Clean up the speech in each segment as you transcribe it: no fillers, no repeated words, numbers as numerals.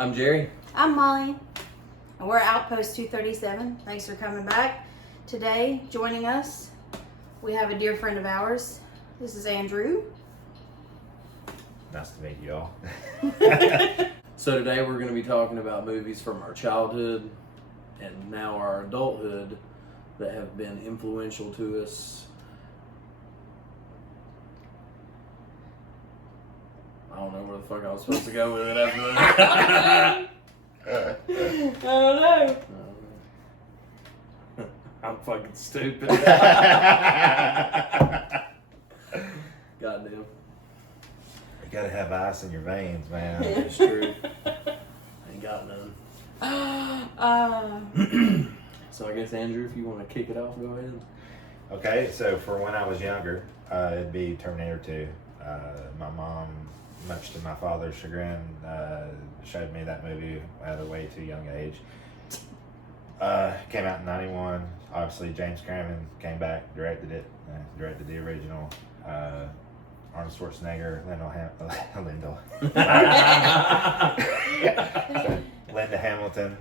I'm Jerry. I'm Molly, and we're Outpost 237. Thanks for coming back. Today, joining us, we have a dear friend of ours. This is Andrew. Nice to meet you all. So today we're going to be talking about movies from our childhood and now our adulthood that have been influential to us. I don't know where the fuck I was supposed to go with it after that. I don't know. I'm fucking stupid. Goddamn. You gotta have ice in your veins, man. It's true. Ain't got none. So I guess Andrew, if you want to kick it off, go ahead. Okay, so for when I was younger, it'd be Terminator 2. My mom, much to my father's chagrin, showed me that movie at a way too young age. Came out in 91. Obviously, James Cameron came back, directed it, directed the original. Arnold Schwarzenegger, Linda Hamilton,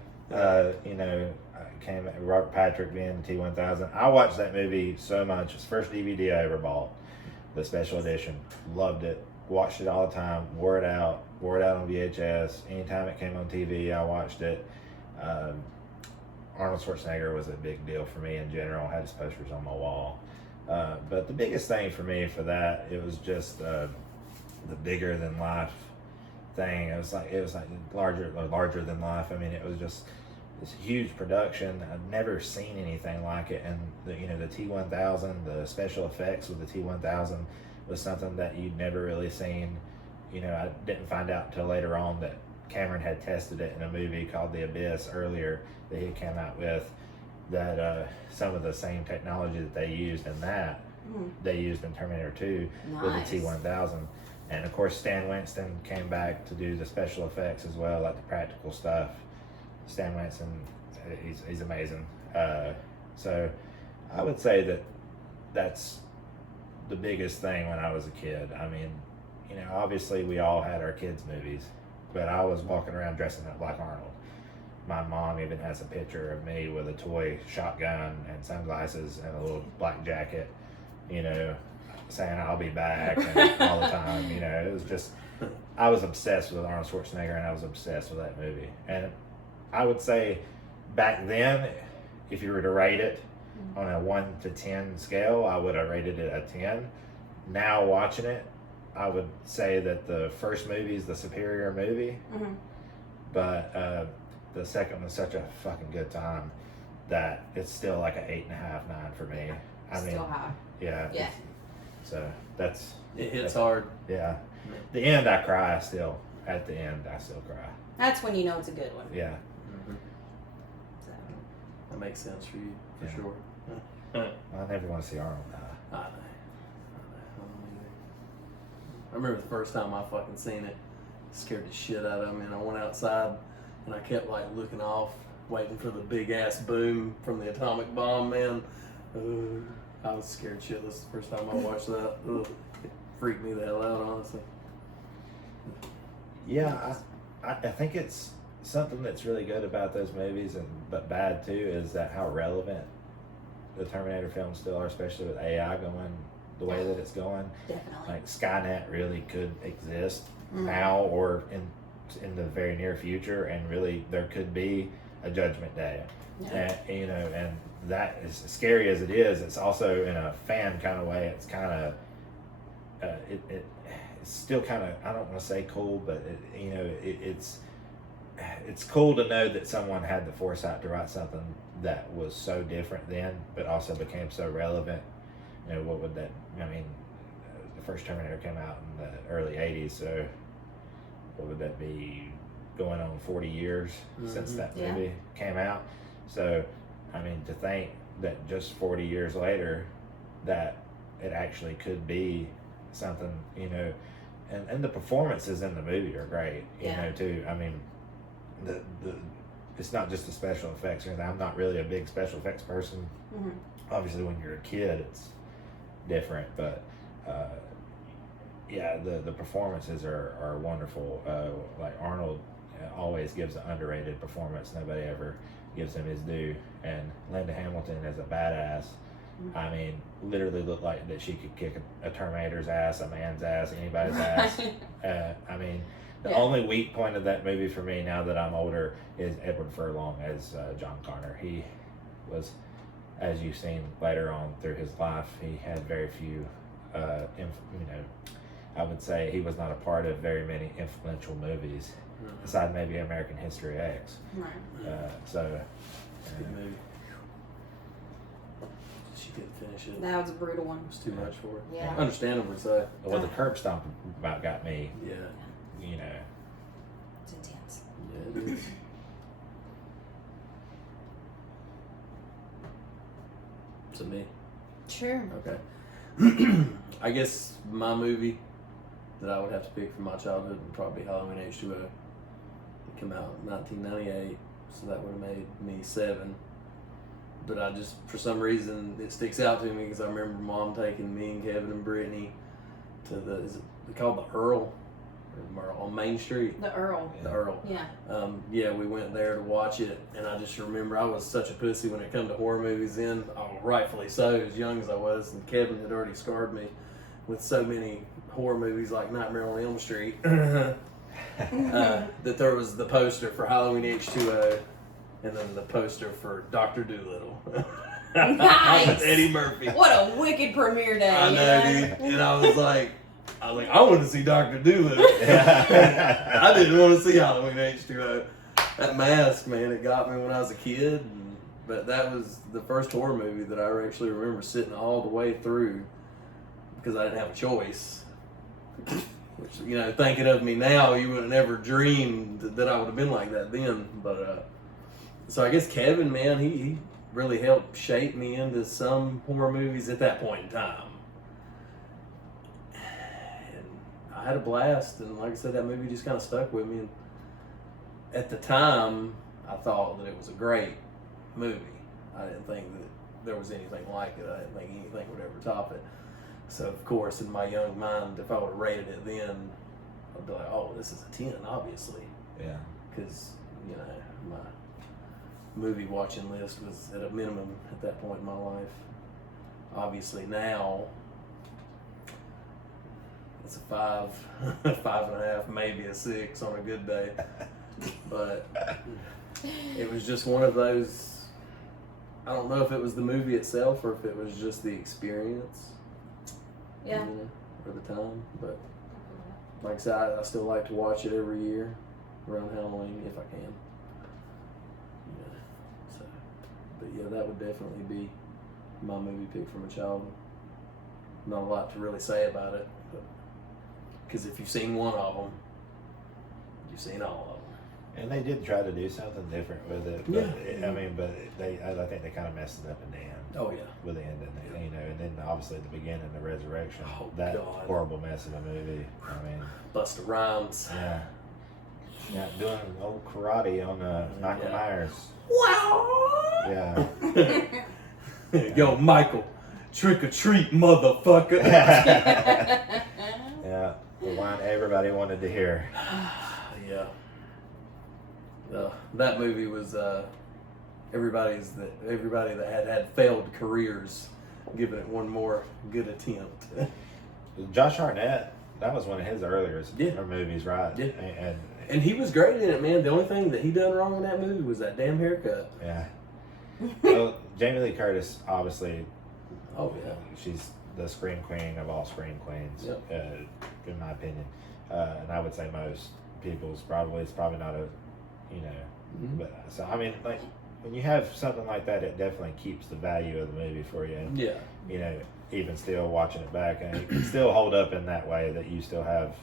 came Robert Patrick being the T-1000. I watched that movie so much. It's the first DVD I ever bought, the special edition. Loved it. Watched it all the time. Wore it out on VHS. Anytime it came on TV, I watched it. Arnold Schwarzenegger was a big deal for me in general. I had his posters on my wall. But the biggest thing for me for that, it was just the bigger than life thing. It was like larger than life. I mean, it was just this huge production. I've never seen anything like it. And the T-1000, the special effects with the T-1000 was something that you'd never really seen. I didn't find out until later on that Cameron had tested it in a movie called The Abyss earlier that he came out with. That some of the same technology that they used in that, they used in Terminator 2 with the T-1000. And of course, Stan Winston came back to do the special effects as well, like the practical stuff. Stan Winston, he's amazing. So I would say that's the biggest thing when I was a kid. I mean, obviously we all had our kids' movies, but I was walking around dressing up like Arnold. My mom even has a picture of me with a toy shotgun and sunglasses and a little black jacket, saying I'll be back and all the time. It was just, I was obsessed with Arnold Schwarzenegger and I was obsessed with that movie. And I would say back then, if you were to rate it on a 1 to 10 scale, I would have rated it a 10. Now watching it, I would say that the first movie is the superior movie, but the second was such a fucking good time that it's still like an 8.5, 9 for me. Still high. Yeah. So that's It hits hard. Yeah. The end, I cry still. At the end, I still cry. That's when you know it's a good one. Yeah. So. That makes sense for you, for Yeah. sure. I never want to see Arnold die. I remember the first time I fucking seen it, scared the shit out of me, and I went outside and I kept like looking off, waiting for the big ass boom from the atomic bomb, man. I was scared shitless the first time I watched that. It freaked me the hell out, honestly. Yeah, I think it's something that's really good about those movies, but bad too, is that how relevant the Terminator films still are, especially with AI going the way that it's going. Definitely. Like Skynet really could exist now or in the very near future, and really there could be a judgment day. Yeah. And that is as scary as it is. It's also in a fan kind of way. It's kind of it's still kind of, I don't want to say cool, but it's cool to know that someone had the foresight to write something that was so different then, but also became so relevant. What would that? I mean, the first Terminator came out in the early '80s, so what would that be? Going on 40 years since that movie came out. So, I mean, to think that just 40 years later, that it actually could be something, and the performances in the movie are great, too. I mean, the it's not just the special effects or anything. I'm not really a big special effects person. Obviously, when you're a kid, it's different, but the performances are wonderful. Like Arnold always always gives an underrated performance. Nobody ever gives him his due. And Linda Hamilton is a badass. I mean, literally looked like that she could kick a Terminator's ass, a man's ass, anybody's ass. I mean, the only weak point of that movie for me now that I'm older is Edward Furlong as John Connor. He was, as you've seen later on through his life, he had very few, I would say he was not a part of very many influential movies, aside maybe American History X. Right. Good movie. She couldn't finish it. That was a brutal one. It was too much for her. Yeah. Understandably so. Well, the curb stomp about got me. Yeah. You know. It's intense. Yeah, it is. To me. Sure. Okay. I guess my movie that I would have to pick from my childhood would probably be Halloween H2O. It came out in 1998, so that would have made me 7. But I just, for some reason, it sticks out to me because I remember Mom taking me and Kevin and Brittany to is it called the Earl? Or Merle, on Main Street. The Earl. The Earl. Yeah. We went there to watch it, and I just remember I was such a pussy when it come to horror movies then, rightfully so, as young as I was, and Kevin had already scarred me with so many horror movies like Nightmare on Elm Street, that there was the poster for Halloween H2O, and then the poster for Dr. Dolittle. Nice! With Eddie Murphy. What a wicked premiere day. I know, dude. And I was like, I want to see Dr. Dolittle. I didn't want to see Halloween H2O. That mask, man, it got me when I was a kid. But that was the first horror movie that I actually remember sitting all the way through because I didn't have a choice. Which, thinking of me now, you would have never dreamed that I would have been like that then. But so I guess Kevin, man, he really helped shape me into some horror movies at that point in time. I had a blast, and like I said, that movie just kind of stuck with me. And at the time, I thought that it was a great movie. I didn't think that there was anything like it. I didn't think anything would ever top it. So, of course, in my young mind, if I would have rated it then, I'd be like, oh, this is a 10, obviously. Yeah. Because, my movie watching list was at a minimum at that point in my life. Obviously, now, it's a 5, 5.5, maybe a 6 on a good day. But it was just one of those, I don't know if it was the movie itself or if it was just the experience. Yeah. For the time. But like I said, I still like to watch it every year around Halloween if I can. But yeah, that would definitely be my movie pick from a child. Not a lot to really say about it. Because if you've seen one of them, you've seen all of them. And they did try to do something different with it. But I think they kind of messed it up in the end. Oh, yeah. With the ending, and then obviously the beginning, the resurrection. Oh, that God. horrible mess of a movie. I mean, Busta Rhymes. Yeah. Yeah, doing old karate on Michael Myers. Wow. Yeah. Yo, Michael, trick or treat, motherfucker. Yeah, the line everybody wanted to hear. Yeah. That movie was everybody that had failed careers giving it one more good attempt. Josh Hartnett, that was one of his earlier movies, right? Yeah. And he was great in it, man. The only thing that he done wrong in that movie was that damn haircut. Yeah. Well, Jamie Lee Curtis, obviously. Oh yeah. She's the scream queen of all scream queens, Yep. In my opinion. And I would say most people's it's probably not a, but so I mean, like when you have something like that, it definitely keeps the value of the movie for you. And, yeah. Even still watching it back, and it can still hold up in that way that you still have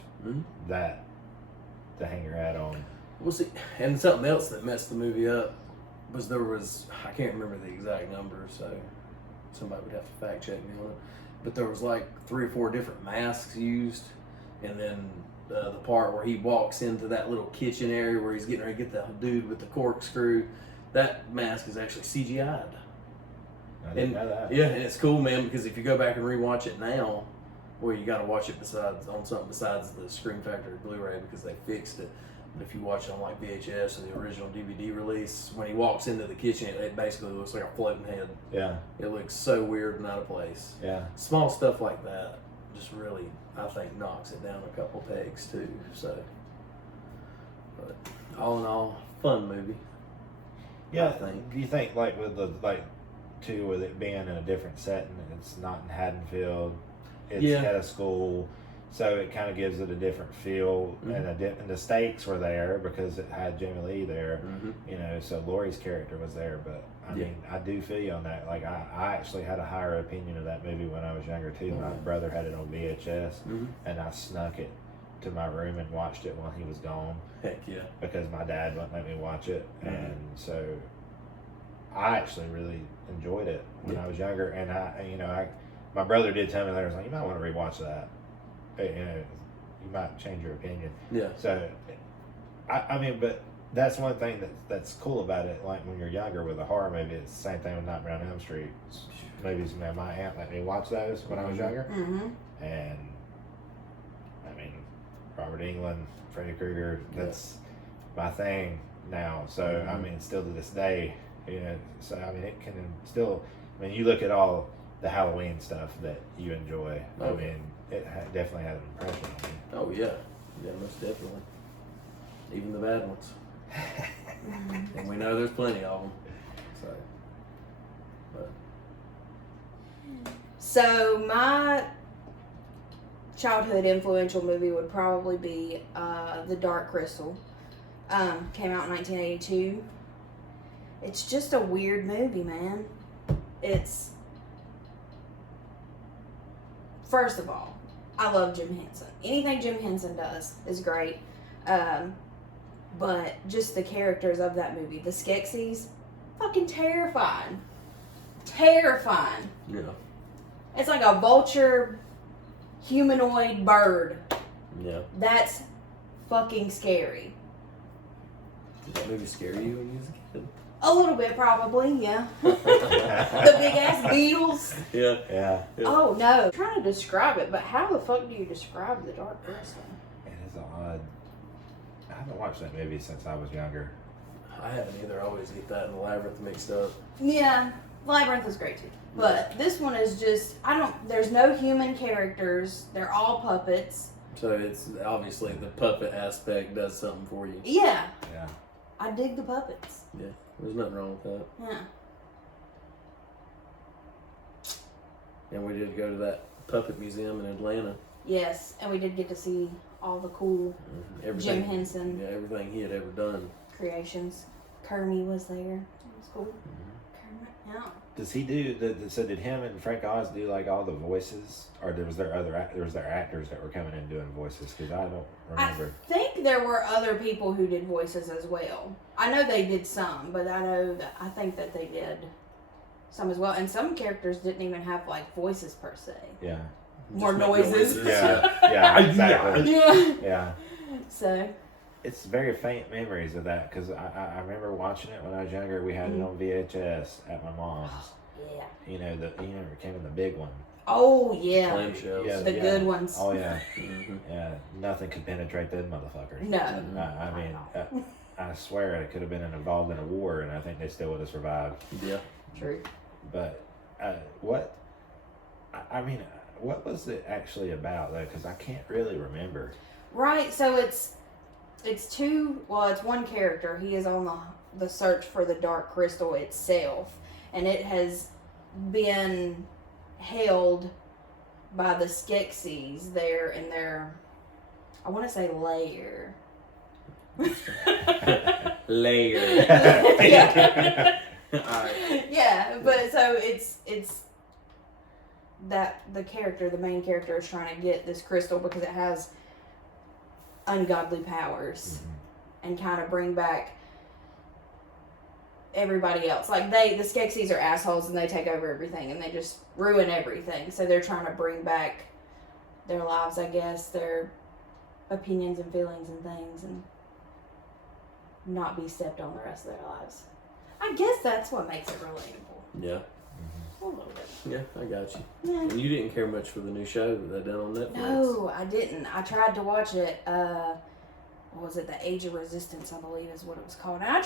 that to hang your hat on. We'll see. And something else that messed the movie up was I can't remember the exact number, so somebody would have to fact check me on it. But there was like 3 or 4 different masks used, and then the part where he walks into that little kitchen area where he's getting ready to get the dude with the corkscrew, that mask is actually CGI'd. I didn't know that. Yeah, and it's cool, man, because if you go back and rewatch it now, well, you got to watch it on something besides the Scream Factory Blu-ray because they fixed it. if you watch it on like VHS or the original DVD release, when he walks into the kitchen, it basically looks like a floating head. Yeah. It looks so weird and out of place. Yeah. Small stuff like that just really, I think, knocks it down a couple pegs too. So, but all in all, fun movie. Yeah. I think. Do you think like with with it being in a different setting, it's not in Haddonfield, it's at a school, so it kind of gives it a different feel, and the stakes were there because it had Jamie Lee there, you know. So Laurie's character was there, but I mean, I do feel you on that. Like I actually had a higher opinion of that movie when I was younger too. My brother had it on VHS, and I snuck it to my room and watched it while he was gone. Heck yeah! Because my dad wouldn't let me watch it, and so I actually really enjoyed it when I was younger. And my brother did tell me later, like, you might want to rewatch that. You know, you might change your opinion. Yeah. So, I mean, but that's one thing that's cool about it. Like when you're younger with a horror movie, it's the same thing with Nightmare on Elm Street. Movies, man, my aunt let me watch those when I was younger, and I mean, Robert Englund, Freddy Krueger, that's my thing now. So I mean, still to this day, you know. So I mean, it can still. I mean, you look at all the Halloween stuff that you enjoy. I mean, it definitely had an impression on me. Oh yeah, yeah, most definitely. Even the bad ones, and we know there's plenty of them. So my childhood influential movie would probably be The Dark Crystal. Came out in 1982. It's just a weird movie, man. It's, first of all, I love Jim Henson. Anything Jim Henson does is great. But just the characters of that movie, the Skeksis, fucking terrifying. Terrifying. Yeah. It's like a vulture humanoid bird. Yeah. That's fucking scary. Did that movie scare you when you was a kid? A little bit, probably, yeah. The big ass beetles. Yeah. Yeah. Oh no. I'm trying to describe it, but how the fuck do you describe The Dark Crystal? It is odd. I haven't watched that movie since I was younger. I haven't either. I always get that and the Labyrinth mixed up. Yeah, Labyrinth is great too. But this one is just, there's no human characters. They're all puppets. So it's obviously the puppet aspect does something for you. Yeah. Yeah. I dig the puppets. Yeah, there's nothing wrong with that. Yeah. And we did go to that puppet museum in Atlanta. Yes, and we did get to see all the cool Jim Henson everything he had ever done. creations. Kermit was there. It was cool. Kermit, yeah. Does he do? So did him and Frank Oz do like all the voices, or was there actors that were coming in doing voices? Because I don't remember. I think there were other people who did voices as well. I know they did some, but I think that they did some as well. And some characters didn't even have like voices per se. Yeah. More noises. Yeah, exactly. Yeah. So. It's very faint memories of that because I remember watching it when I was younger. We had it on VHS at my mom's. Yeah. You know it came in the big one. Oh yeah. Clamshells. Yeah, the good ones. Oh yeah. Yeah. Nothing could penetrate those motherfuckers. No. I mean, I swear it could have been involved in a war, and I think they still would have survived. Yeah. True. But what was it actually about though? Because I can't really remember. Right. So it's one character. He is on the search for the Dark Crystal itself, and it has been held by the Skeksis there in their, I want to say lair. Layer. Yeah. Alright. Yeah, but so it's that the main character is trying to get this crystal because it has ungodly powers and kind of bring back everybody else. Like the Skeksis are assholes and they take over everything and they just ruin everything. So they're trying to bring back their lives, I guess, their opinions and feelings and things, and not be stepped on the rest of their lives. I guess that's what makes it relatable. Yeah. A little bit. Yeah, I got you. Yeah. And you didn't care much for the new show that they done on Netflix. No, I didn't. I tried to watch it. what was it? The Age of Resistance, I believe, is what it was called. And I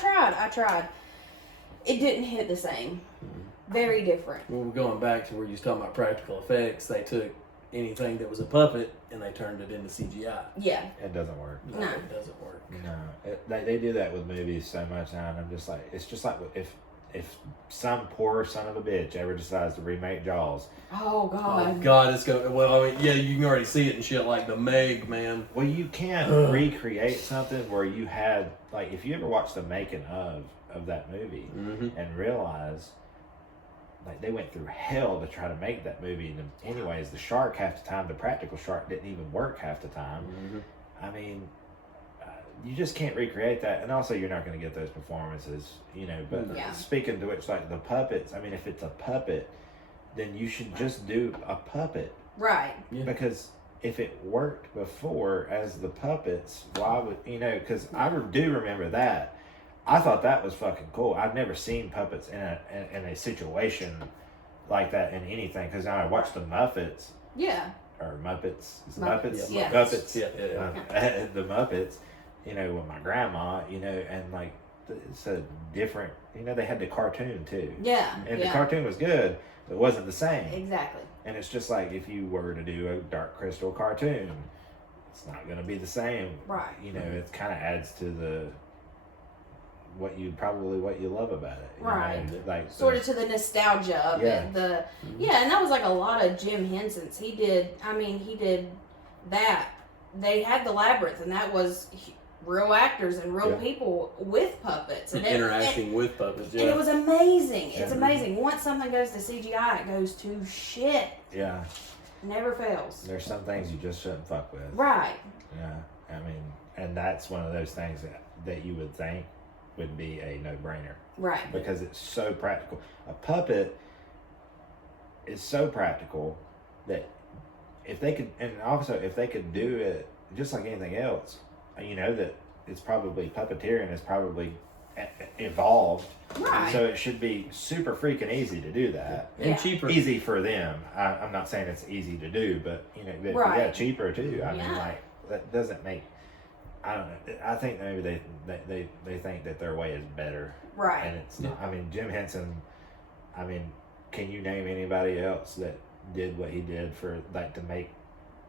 tried. It didn't hit the same. Very different. Well, we're going back to where you was talking about practical effects. They took anything that was a puppet and they turned it into CGI. Yeah. It doesn't work. No. It doesn't work. No, they do that with movies so much now, and I'm just like, it's just like if some poor son of a bitch ever decides to remake Jaws. Oh God. Oh God, it's going. Well, I mean, yeah, you can already see it in shit like the Meg, man. Well, you can't recreate something where you had, like, if you ever watch the making of that movie and realize, like, they went through hell to try to make that movie. And anyways, the shark half the time, the practical shark didn't even work half the time. I mean, you just can't recreate that, and also you're not going to get those performances, you know. But speaking to which, like the puppets, I mean, if it's a puppet, then you should just do a puppet, right? Yeah. Because if it worked before as the puppets, why would, you know? Because I do remember that. I thought that was fucking cool. I've never seen puppets in a situation like that in anything. Because now I watched the Muppets. Yeah. Or Muppets. Is it Muppets? Yeah. Muppets. Yeah. The Muppets. You know, with my grandma, you know, and like it's a different, you know, they had the cartoon too. Yeah. And the cartoon was good, but it wasn't the same. Exactly. And it's just like if you were to do a Dark Crystal cartoon, it's not going to be the same. Right. You know, it kind of adds to the what you love about it. Right. You know? Like sort of to the nostalgia of it. And that was like a lot of Jim Henson's. He did that. They had the Labyrinth, and that was real actors and real people with puppets and interacting with puppets. And it was amazing. It's amazing. Once something goes to CGI, it goes to shit. Yeah. Never fails. There's some things you just shouldn't fuck with. Right. Yeah. I mean, and that's one of those things that you would think would be a no-brainer. Right. Because it's so practical. A puppet is so practical that if they could, and also if they could do it just like anything else, you know that it's probably puppeteering is probably evolved, right? So it should be super freaking easy to do that, and cheaper. Easy for them. I'm not saying it's easy to do, but you know, cheaper too. I mean, like that doesn't make. I don't know. I think maybe they think that their way is better, right? And it's not. I mean, Jim Henson. I mean, can you name anybody else that did what he did for like to make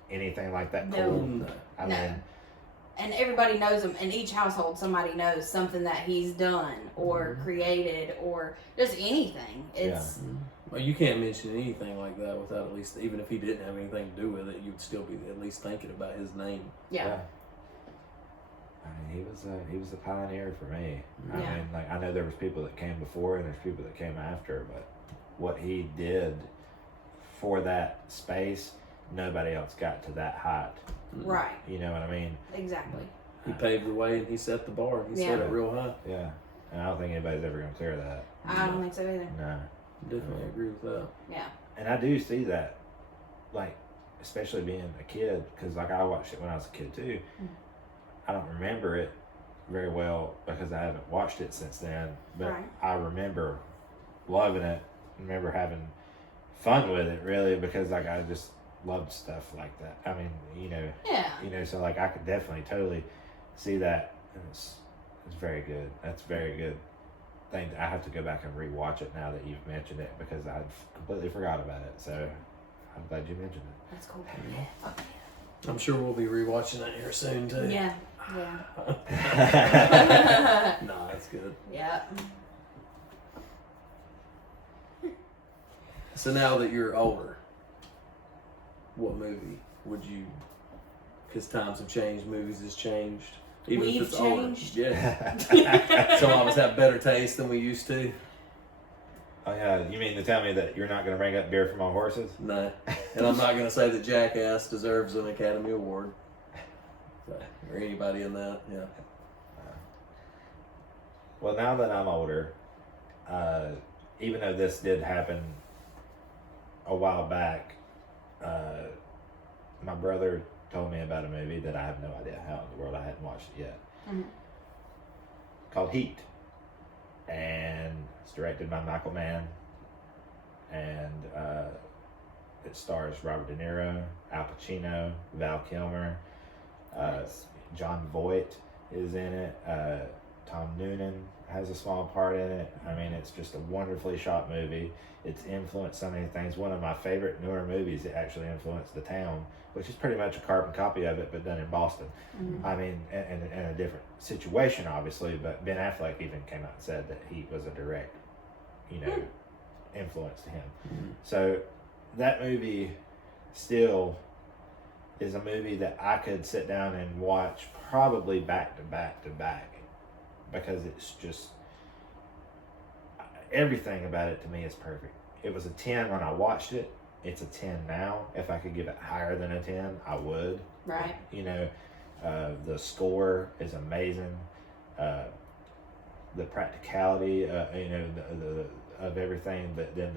anything like that cool? No. I mean, and everybody knows him. In each household, somebody knows something that he's done or created or just anything. It's well, you can't mention anything like that without at least, even if he didn't have anything to do with it, you'd still be at least thinking about his name. Yeah. I mean, he was a pioneer for me. I mean, like I know there was people that came before and there's people that came after, but what he did for that space, nobody else got to that height. Right. You know what I mean? Exactly. He paved the way and he set the bar. He set it real high. Yeah. And I don't think anybody's ever going to clear that. I don't think so either. No. Definitely agree with that. Yeah. And I do see that, like, especially being a kid, because, like, I watched it when I was a kid, too. I don't remember it very well because I haven't watched it since then. But I remember loving it. I remember having fun with it, really, because, like, I just loved stuff like that. I mean, you know. Yeah. You know, so, like, I could definitely totally see that. And it's very good. That's very good. I have to go back and rewatch it now that you've mentioned it because I completely forgot about it. So I'm glad you mentioned it. That's cool. I'm sure we'll be rewatching that here soon too. Yeah. Yeah. Nah, that's good. Yeah. So now that you're older, what movie would you? Because times have changed, movies has changed. Even We've if it's changed. older. Yeah. Some of us have better taste than we used to. Oh yeah, you mean to tell me that you're not going to bring up Beer from All Horses? No. And I'm not going to say that Jackass deserves an Academy Award. Or anybody in that, yeah. Well, now that I'm older, even though this did happen a while back, my brother told me about a movie that I have no idea how in the world I hadn't watched it yet. Called Heat. And it's directed by Michael Mann. And it stars Robert De Niro, Al Pacino, Val Kilmer, John Voight. is in it. Tom Noonan has a small part in it. I mean, it's just a wonderfully shot movie. It's influenced so many things. One of my favorite newer movies that actually influenced The Town, which is pretty much a carbon copy of it, but done in Boston. Mm-hmm. I mean, in a different situation, obviously, but Ben Affleck even came out and said that he was a direct, influence to him. Mm-hmm. So that movie still is a movie that I could sit down and watch probably back to back to back, because it's just, everything about it to me is perfect. It was a 10 when I watched it. It's a 10 now. If I could give it higher than a 10, I would. Right. The score is amazing. The practicality, of everything, then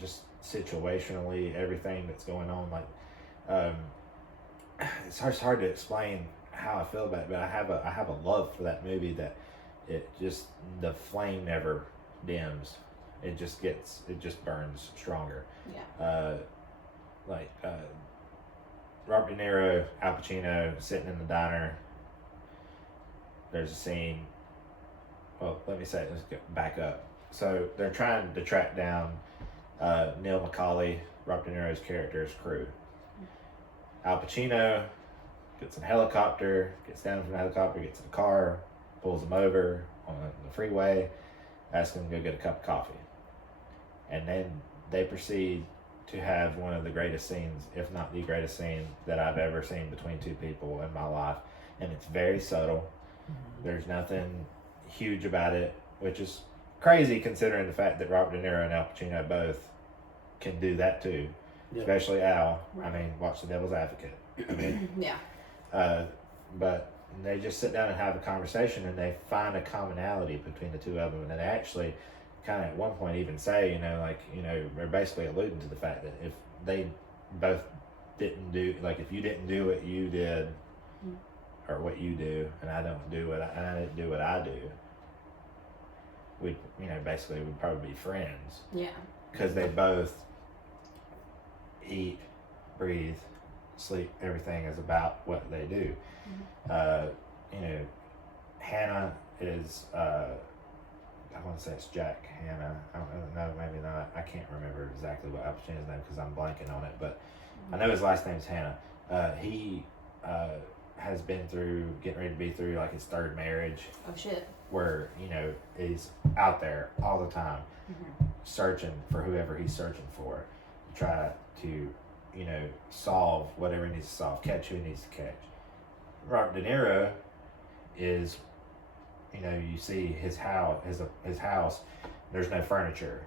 just situationally, everything that's going on. Like, it's hard to explain how I feel about it, but I have a love for that movie that the flame never dims. It just burns stronger. Yeah. Robert De Niro, Al Pacino sitting in the diner. There's a scene. Well, let me say it. Let's get back up. So they're trying to track down Neil McCauley, Robert De Niro's character's crew. Al Pacino gets in a helicopter, gets down from the helicopter, gets in a car, pulls him over on the freeway, asks him to go get a cup of coffee. And then they proceed to have one of the greatest scenes, if not the greatest scene that I've ever seen between two people in my life. And it's very subtle. Mm-hmm. There's nothing huge about it, which is crazy considering the fact that Robert De Niro and Al Pacino both can do that too. Yeah. Especially Al. Right. I mean, watch The Devil's Advocate. I mean, Yeah. but they just sit down and have a conversation, and they find a commonality between the two of them, and they actually kind of at one point even say, they're basically alluding to the fact that if they both didn't do, like, if you didn't do what you did, or what you do, and I didn't do what I do, we'd probably be friends. Yeah. Because they both eat, breathe, sleep, everything is about what they do. Mm-hmm. Hannah is, I want to say it's Jack Hannah. I don't know, maybe not. I can't remember exactly what Al Pacino's name because I'm blanking on it, but I know his last name's Hannah. He has been getting ready to be through like his third marriage. Oh shit. Where, he's out there all the time, searching for whoever he's searching for, to try to, solve whatever he needs to solve, catch who he needs to catch. Robert De Niro is, you see his house, there's no furniture.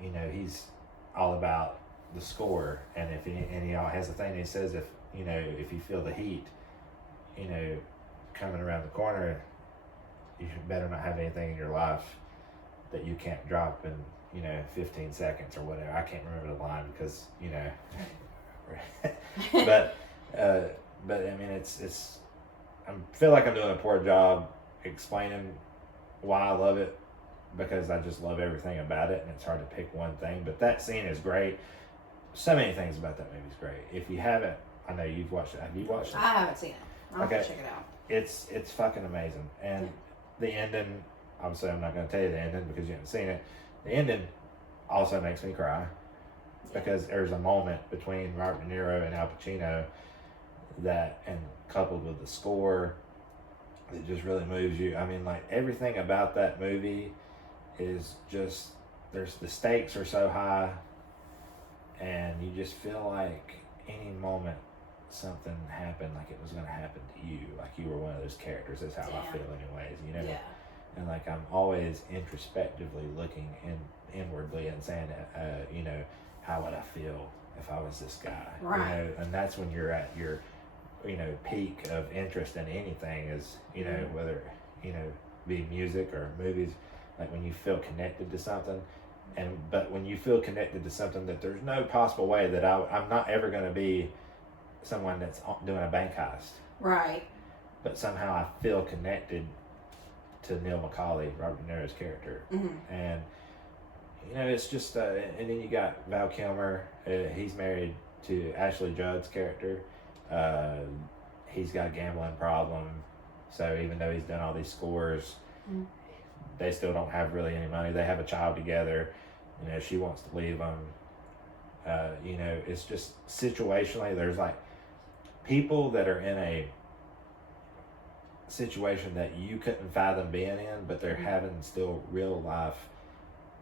He's all about the score, and he has a thing that he says, if you feel the heat, coming around the corner, you better not have anything in your life that you can't drop in 15 seconds or whatever. I can't remember the line because but I mean it's I feel like I'm doing a poor job explaining why I love it, because I just love everything about it, and it's hard to pick one thing. But that scene is great. So many things about that movie is great. If you haven't, I know you've watched it. Have you watched it? I haven't seen it. I'll have to check it out. It's fucking amazing. And the ending, obviously I'm not going to tell you the ending because you haven't seen it. The ending also makes me cry, because there's a moment between Robert De Niro and Al Pacino and coupled with the score, it just really moves you. I mean, like, everything about that movie is just, the stakes are so high, and you just feel like any moment something happened, like it was going to happen to you, like you were one of those characters. That's how I feel anyways, Yeah. And like, I'm always introspectively looking inwardly and saying, how would I feel if I was this guy? Right. And that's when you're at your, peak of interest in anything is, whether, be music or movies, like when you feel connected to something. But when you feel connected to something that there's no possible way that I'm not ever going to be someone that's doing a bank heist. Right. But somehow I feel connected to Neil McCauley, Robert De Niro's character. Mm-hmm. And, it's just, and then you got Val Kilmer. He's married to Ashley Judd's character. He's got a gambling problem. So even though he's done all these scores, they still don't have really any money. They have a child together. You know, she wants to leave him. You know, it's just situationally, there's like people that are in a situation that you couldn't fathom being in, but they're having still real life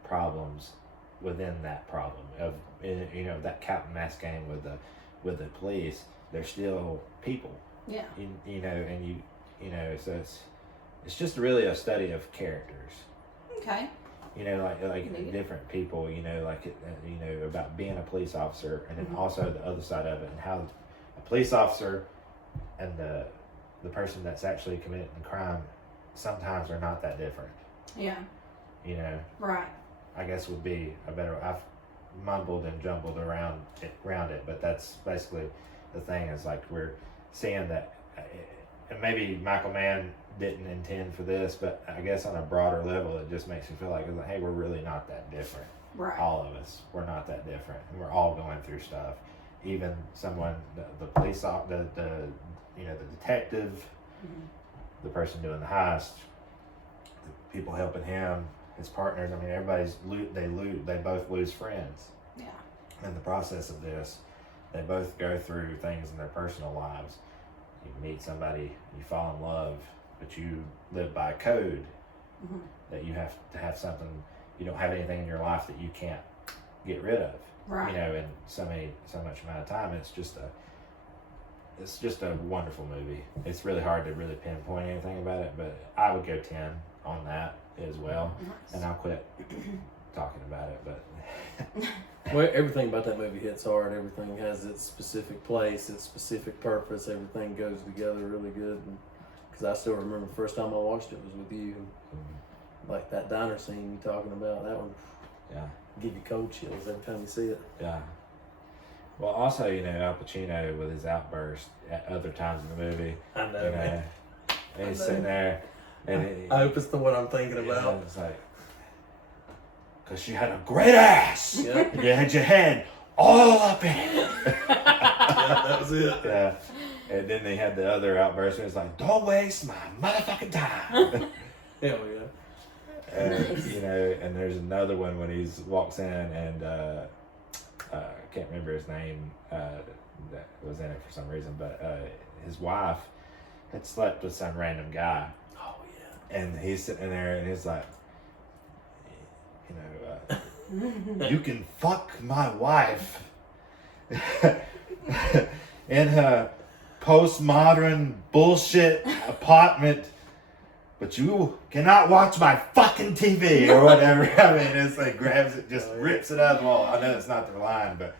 problems within that problem of, you know, that cat and mouse game with the police. They're still people. Yeah. You know, and you know, so it's just really a study of characters. Okay. You know, like different people. You know, like you know, about being a police officer, and then also the other side of it, and how a police officer and the person that's actually committing the crime sometimes are not that different. Yeah. You know. Right. I guess would be a better. I've mumbled and jumbled around it, but that's basically the thing. Is like we're seeing that, and maybe Michael Mann didn't intend for this, but I guess on a broader level, it just makes me feel like, hey, we're really not that different. Right. All of us, we're not that different, and we're all going through stuff. Even someone, the police officer, the you know, the detective, the person doing the heist, the people helping him, his partners. I mean, everybody's they both lose friends. Yeah. In the process of this, they both go through things in their personal lives. You meet somebody, you fall in love, but you live by a code that you have to have something. You don't have anything in your life that you can't get rid of. Right. You know, in so much amount of time. It's just a wonderful movie. It's really hard to really pinpoint anything about it, but I would go 10 on that as well. Nice. And I'll quit talking about it, but Well, everything about that movie hits hard. Everything has its specific place, its specific purpose. Everything goes together really good. Because I still remember the first time I watched it was with you. Like that diner scene you talking about, that one, yeah, give you cold chills every time you see it. yeah. Well, also, you know, Al Pacino with his outburst at other times in the movie. I know, You know, man. and he's sitting there, and I hope it's the one I'm thinking about. It's like, because you had a great ass. Yeah. You had your head all up in it. Yeah, that was it. Yeah. And then they had the other outburst, and it's like, don't waste my motherfucking time. Hell yeah. And, you know, and there's another one when he walks in and I can't remember his name that was in it for some reason, but his wife had slept with some random guy. Oh yeah. And he's sitting there and he's like, you know, you can fuck my wife in her postmodern bullshit apartment, but you cannot watch my fucking TV or whatever. I mean, it's like grabs it, just rips it out of the wall. I know it's not their line, but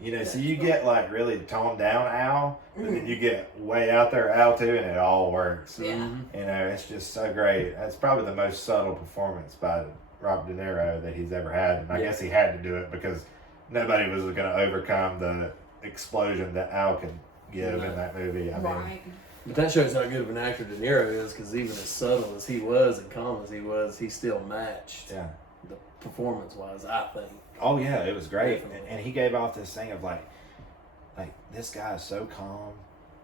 you know, so you get like really toned down Al, but then you get way out there Al too, and it all works. Yeah. You know, it's just so great. That's probably the most subtle performance by Robert De Niro that he's ever had, and I guess he had to do it because nobody was going to overcome the explosion that Al could give in that movie. I mean, But that shows how good of an actor De Niro is, because even as subtle as he was and calm as he was, he still matched yeah. the performance-wise, I think. Oh yeah, it was great, Definitely. and he gave off this thing of like this guy is so calm,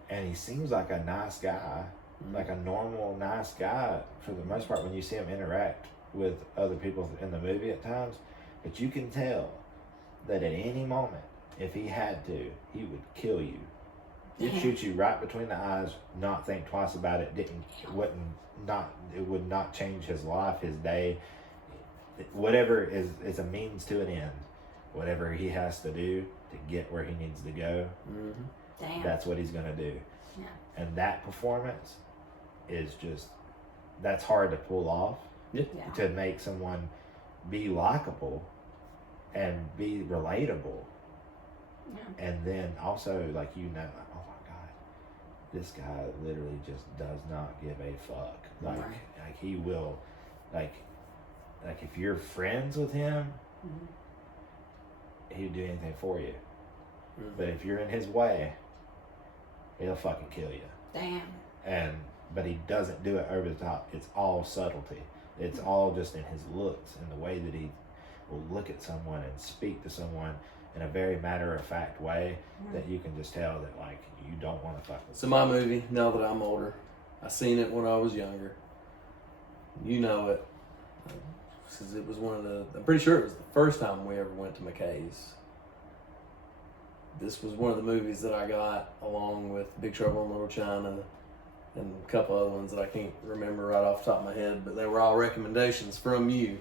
and he seems like a nice guy, like a normal nice guy for the most part when you see him interact with other people in the movie at times, but you can tell that at any moment, if he had to, he would kill you. He'd shoot you right between the eyes, not think twice about it. It would not change his life, his day. Whatever is a means to an end. Whatever he has to do to get where he needs to go, Damn. that's what he's gonna do. Yeah. And that performance is just, that's hard to pull off. Yeah. To make someone be likable and be relatable. Yeah. And then also, like, you know, like, oh my God, this guy literally just does not give a fuck. Like he will, like if you're friends with him, he'd do anything for you. But if you're in his way, he'll fucking kill you. Damn. But he doesn't do it over the top. It's all subtlety. It's all just in his looks and the way that he will look at someone and speak to someone in a very matter-of-fact way that you can just tell that, like, you don't want to fuck with. So my movie, now that I'm older, I seen it when I was younger. You know it. Because it was I'm pretty sure it was the first time we ever went to McKay's. This was one of the movies that I got along with Big Trouble in Little China and a couple other ones that I can't remember right off the top of my head, but they were all recommendations from you.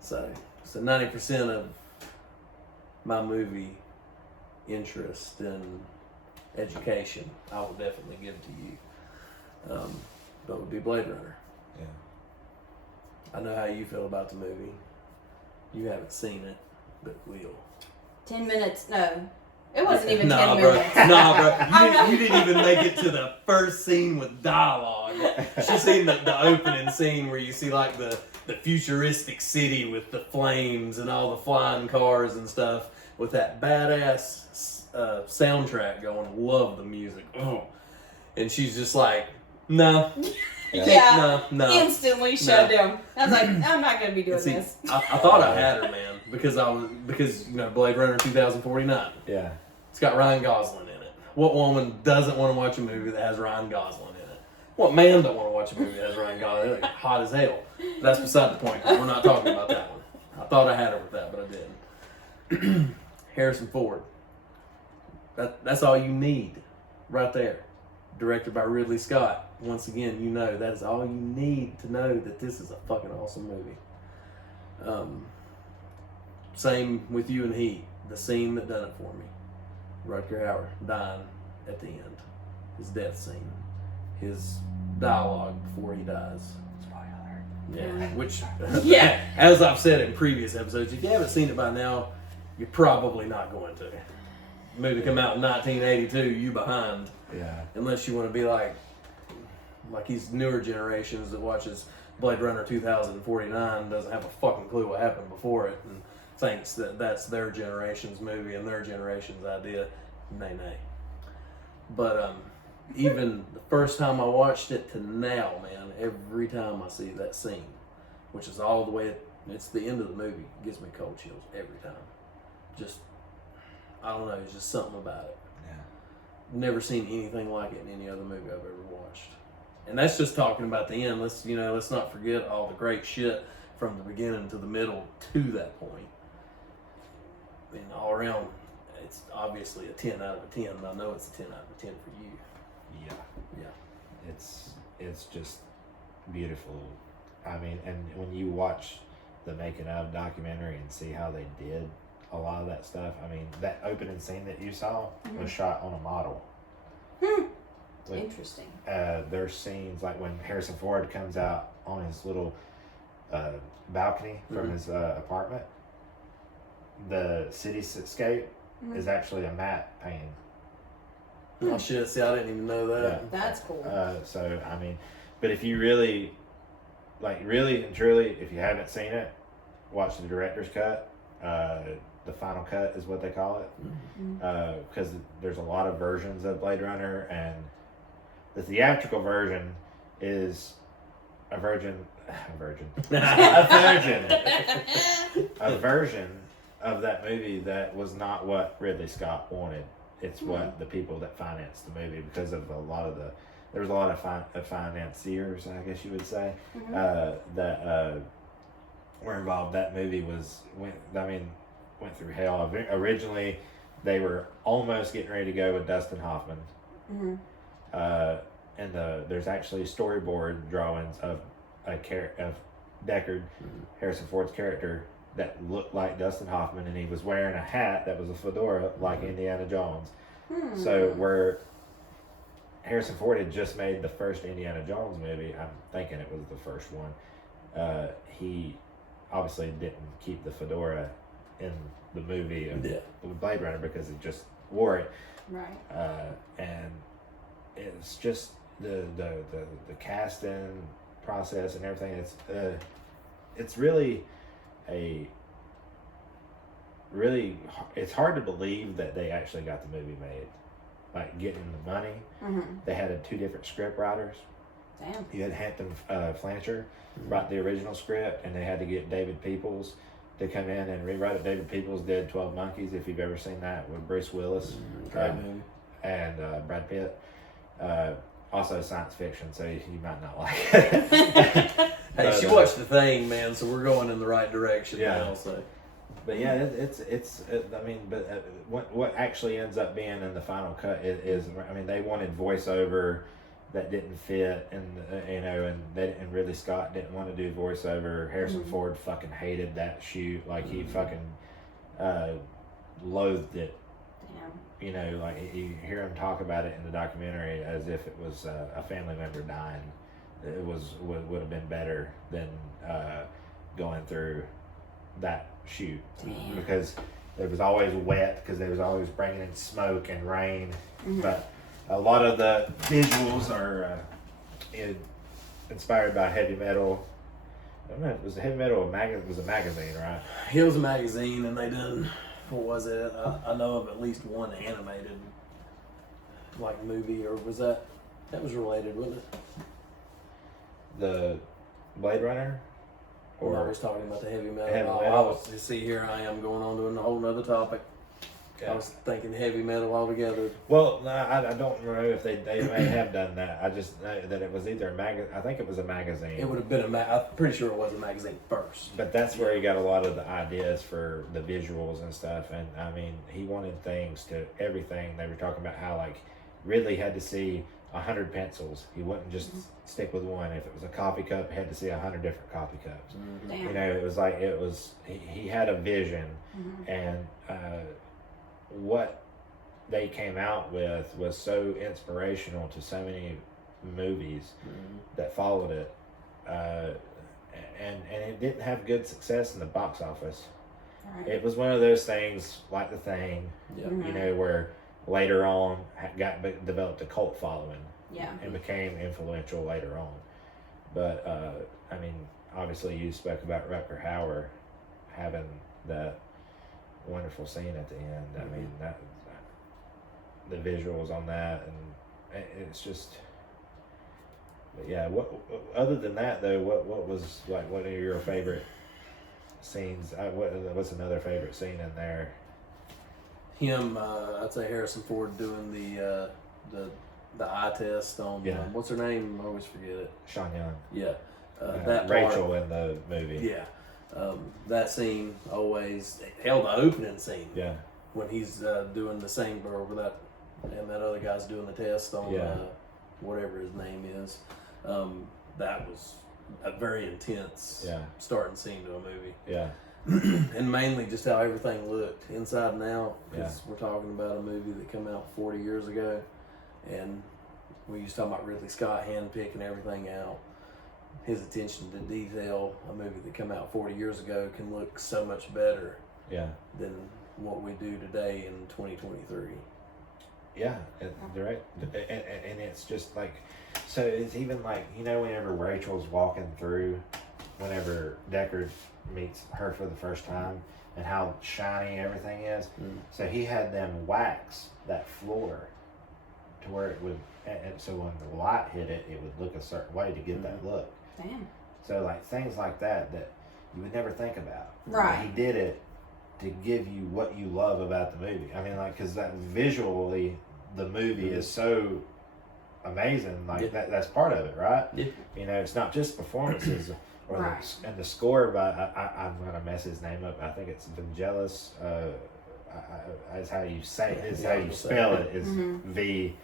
So 90% of my movie interest and education, I will definitely give to you. But it would be Blade Runner. Yeah. I know how you feel about the movie. You haven't seen it, but will. 10 minutes, no. It wasn't even 10 bro. minutes. Nah, bro. You didn't even make it to the first scene with dialogue. She's seen the opening scene where you see like the futuristic city with the flames and all the flying cars and stuff with that badass soundtrack going. Love the music. Oh. And she's just like, no. Yeah. No. Instantly shut down. I was like, I'm not going to be doing this. I thought I had her, man, because Blade Runner 2049. Yeah. It's got Ryan Gosling in it. What woman doesn't want to watch a movie that has Ryan Gosling in it? What man don't want to watch a movie that has Ryan Gosling in it? Like, hot as hell. That's beside the point. We're not talking about that one. I thought I had her with that, but I didn't. Harrison Ford. That's all you need right there. Directed by Ridley Scott. Once again, you know that is all you need to know that this is a fucking awesome movie. Same with you and Heat. The scene that done it for me. Rutger Hauer dying at the end. His death scene. His dialogue before he dies. Spoiler. Yeah. Which, Yeah. as I've said in previous episodes, if you haven't seen it by now, you're probably not going to. The movie come out in 1982, you behind. Yeah. Unless you want to be like these newer generations that watches Blade Runner 2049 doesn't have a fucking clue what happened before it and thinks that that's their generation's movie and their generation's idea. Nay. But even the first time I watched it to now, man, every time I see that scene, which is all the way, it's the end of the movie, it gives me cold chills every time. Just, I don't know, it's just something about it. Yeah. Never seen anything like it in any other movie I've ever watched. And that's just talking about the end. Let's not forget all the great shit from the beginning to the middle to that point. I mean, all around, it's obviously a 10 out of a 10. And I know it's a 10 out of a 10 for you. Yeah. Yeah. It's just beautiful. I mean, and when you watch the making of documentary and see how they did a lot of that stuff, I mean, that opening scene that you saw was shot on a model. Interesting. There's scenes like when Harrison Ford comes out on his little balcony from his apartment. The cityscape is actually a matte painting. Oh shit! See, I didn't even know that. Yeah. That's cool. So I mean, but if you really and truly, if you haven't seen it, watch the director's cut. The final cut is what they call it, because there's a lot of versions of Blade Runner, and the theatrical version is a version of that movie that was not what Ridley Scott wanted. It's what the people that financed the movie, because of there was a lot of financiers, I guess you would say, that were involved. That movie went through hell. Originally, they were almost getting ready to go with Dustin Hoffman. And there's actually storyboard drawings of Deckard, Harrison Ford's character, that looked like Dustin Hoffman, and he was wearing a hat that was a fedora like Indiana Jones. So where Harrison Ford had just made the first Indiana Jones movie, I'm thinking it was the first one, he obviously didn't keep the fedora in the movie of Blade Runner because he just wore it. Right. And it's just the casting process and everything. It's really it's hard to believe that they actually got the movie made. Like getting the money. They had two different script writers. Damn. You had Hampton Fletcher write the original script, and they had to get David Peoples to come in and rewrite it. David Peoples did 12 Monkeys, if you've ever seen that, with Bruce Willis and Brad Pitt. also science fiction, so you might not like it. Hey, she watched The Thing, man, so we're going in the right direction now. So, but yeah, I mean, but what actually ends up being in the final cut is I mean, they wanted voiceover that didn't fit, and and Ridley Scott didn't want to do voiceover. Harrison Ford fucking hated that shoot, like he fucking loathed it. Damn. Like you hear him talk about it in the documentary as if it was a family member dying. It would have been better than going through that shoot. Damn. Because it was always wet, because they was always bringing in smoke and rain. But a lot of the visuals are inspired by heavy metal. I don't know, was heavy metal was a magazine, right? it was a magazine, and they done, what was it? I know of at least one animated, like, movie, or was that was related, wasn't it? The Blade Runner? Or I was talking about the heavy metal. Heavy I metal. was, see, here I am going on to a whole nother topic. Yeah. I was thinking heavy metal altogether. Well, no, I don't know if they may have done that. I just know that it was either a magazine. I think it was a magazine. It would have been I'm pretty sure it was a magazine first. But that's where he got a lot of the ideas for the visuals and stuff. And I mean, he wanted things to everything. They were talking about how, like, Ridley had to see 100 pencils. He wouldn't just stick with one. If it was a coffee cup, he had to see 100 different coffee cups. Damn. It was like he had a vision, and what they came out with was so inspirational to so many movies that followed it, and it didn't have good success in the box office. Right. It was one of those things like The Thing, Yeah. where later on developed a cult following Yeah. and became influential later on. But I mean, obviously you spoke about Rutger Hauer having that wonderful scene at the end. I mean, that the visuals on that, and it's just. But yeah, what other than that though? What was, like, what are your favorite scenes? What's another favorite scene in there? Him, I'd say Harrison Ford doing the eye test on what's her name? I always forget it. Sean Young. Yeah, that Rachel part, in the movie. Yeah, that scene always held the opening scene. Yeah. When he's doing the same over that, and that other guy's doing the test on whatever his name is. That was a very intense starting scene to a movie. Yeah. And mainly just how everything looked inside and out, because we're talking about a movie that came out 40 years ago, and we used to talk about Ridley Scott handpicking everything out. His attention to detail, a movie that came out 40 years ago can look so much better than what we do today in 2023. Yeah, direct, and it's just like, so it's even like, whenever Rachel's walking through, whenever Deckard meets her for the first time, and how shiny everything is. So he had them wax that floor to where it would, and so when the light hit it, it would look a certain way to get that look. Damn. So like things like that you would never think about. Right. But he did it to give you what you love about the movie. I mean, like, because that visually, the movie is so amazing. Like that's part of it, right? Yeah. It's not just performances or and the score by I'm gonna mess his name up. I think it's Vangelis. That's how you say it. Is how you spell it. Is Vengelis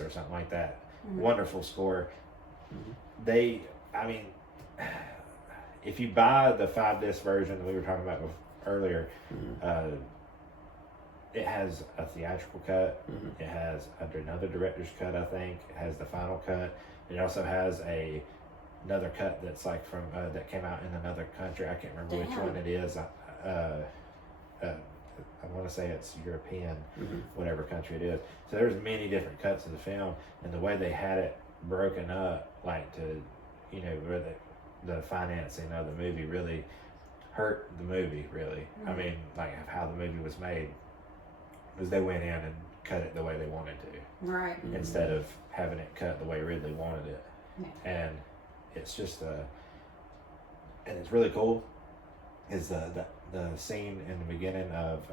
or something like that. Wonderful score. I mean, if you buy the 5-disc version that we were talking about earlier, it has a theatrical cut. It has another director's cut, I think. It has the final cut. It also has another cut that's like from that came out in another country. I can't remember which one it is. I want to say it's European, whatever country it is. So there's many different cuts of the film, and the way they had it broken up, like to, where the financing of the movie really hurt the movie, really. I mean, like how the movie was made, was they went in and cut it the way they wanted to. Right. Instead of having it cut the way Ridley wanted it. And it's just, and it's really cool, is the scene in the beginning of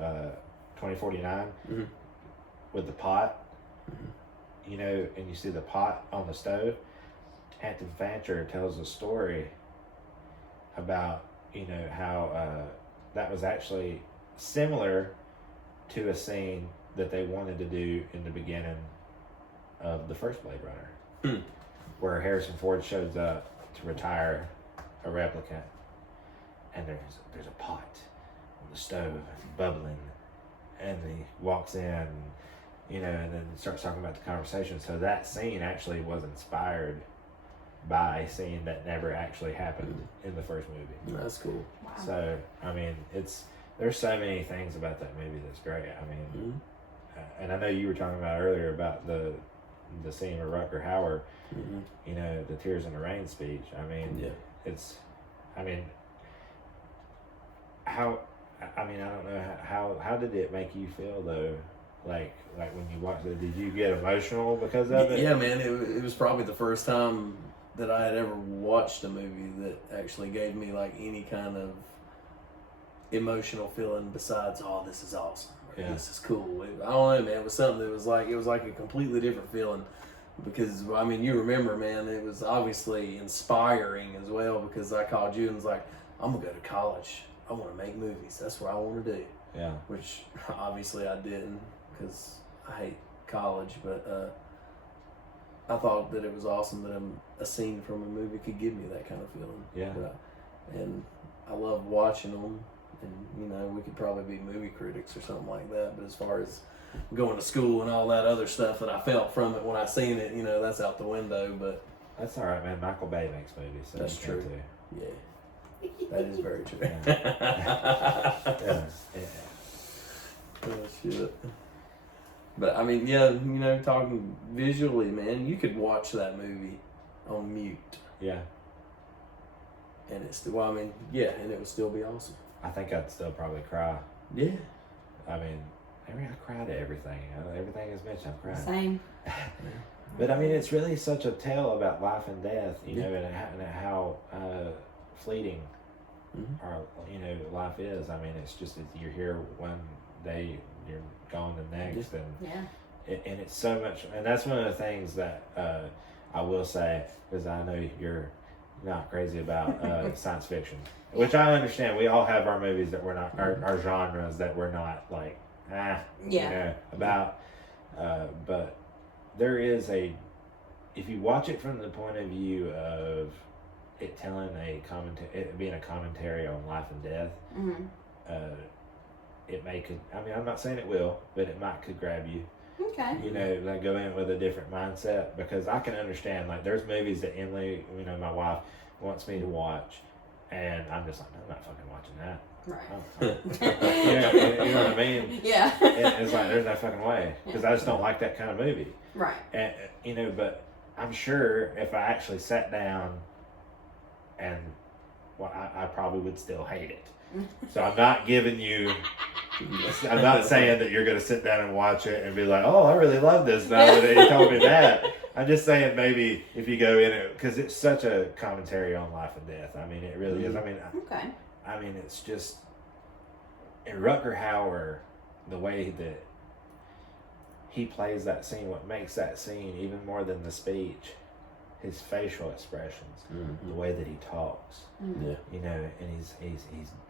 2049 with the pot you know, and you see the pot on the stove, Captain Fancher tells a story about, you know, how that was actually similar to a scene that they wanted to do in the beginning of the first Blade Runner, where Harrison Ford shows up to retire a replicant, and there's a pot on the stove bubbling, and he walks in, you know, and then starts talking about the conversation. So that scene actually was inspired by a scene that never actually happened in the first movie. That's cool. Wow. So I mean, there's so many things about that movie that's great. I mean, and I know you were talking about earlier about the scene with Rutger Hauer, you know, the Tears in the Rain speech. I mean, I don't know how did it make you feel though? Like when you watched it, did you get emotional because of it? Yeah, man, it was probably the first time that I had ever watched a movie that actually gave me like any kind of emotional feeling besides, oh, this is awesome, or, this is cool. I don't know, man. It was something that was like a completely different feeling, because I mean, you remember, man, it was obviously inspiring as well, because I called you and was like, I'm gonna go to college. I want to make movies. That's what I want to do. Yeah. Which obviously I didn't, because I hate college, but I thought that it was awesome that a scene from a movie could give me that kind of feeling. Yeah. And I love watching them, and you know, we could probably be movie critics or something like that, but as far as going to school and all that other stuff that I felt from it when I seen it, you know, that's out the window. But that's all right, man. Michael Bay makes movies, so that's true. Too. Yeah. That is very true. Yeah. Oh, shit. But I mean, yeah, you know, talking visually, man, you could watch that movie on mute. Yeah. And it's still, well, I mean, yeah, and it would still be awesome. I think I'd still probably cry. Yeah. I mean, I cry to everything. Everything is mentioned, I cry. Same. But I mean, it's really such a tale about life and death, you know, and how fleeting our, you know, life is. I mean, it's just you're here one day, you're gone the next, and and it's so much. And that's one of the things that I will say, because I know you're not crazy about science fiction, which I understand. We all have our movies that we're not, our genres that we're not like, you know, about. But there is if you watch it from the point of view of it telling it being a commentary on life and death, it could. I mean, I'm not saying it will, but it could grab you. Okay. You know, like go in with a different mindset, because I can understand, like, there's movies that Emily, you know, my wife, wants me to watch, and I'm just like, I'm not fucking watching that. Right. You know what I mean? Yeah. It's like, there's no fucking way, because I just don't like that kind of movie. Right. And, you know, but I'm sure if I actually sat down and, well, I probably would still hate it. So I'm not giving you, I'm not saying that you're going to sit down and watch it and be like, oh, I really love this now that you told me that. I'm just saying maybe if you go in it, because it's such a commentary on life and death. I mean, it really is. I mean, I mean, it's just, and Rutger Hauer, the way that he plays that scene, what makes that scene even more than the speech, his facial expressions, the way that he talks, you know, and he's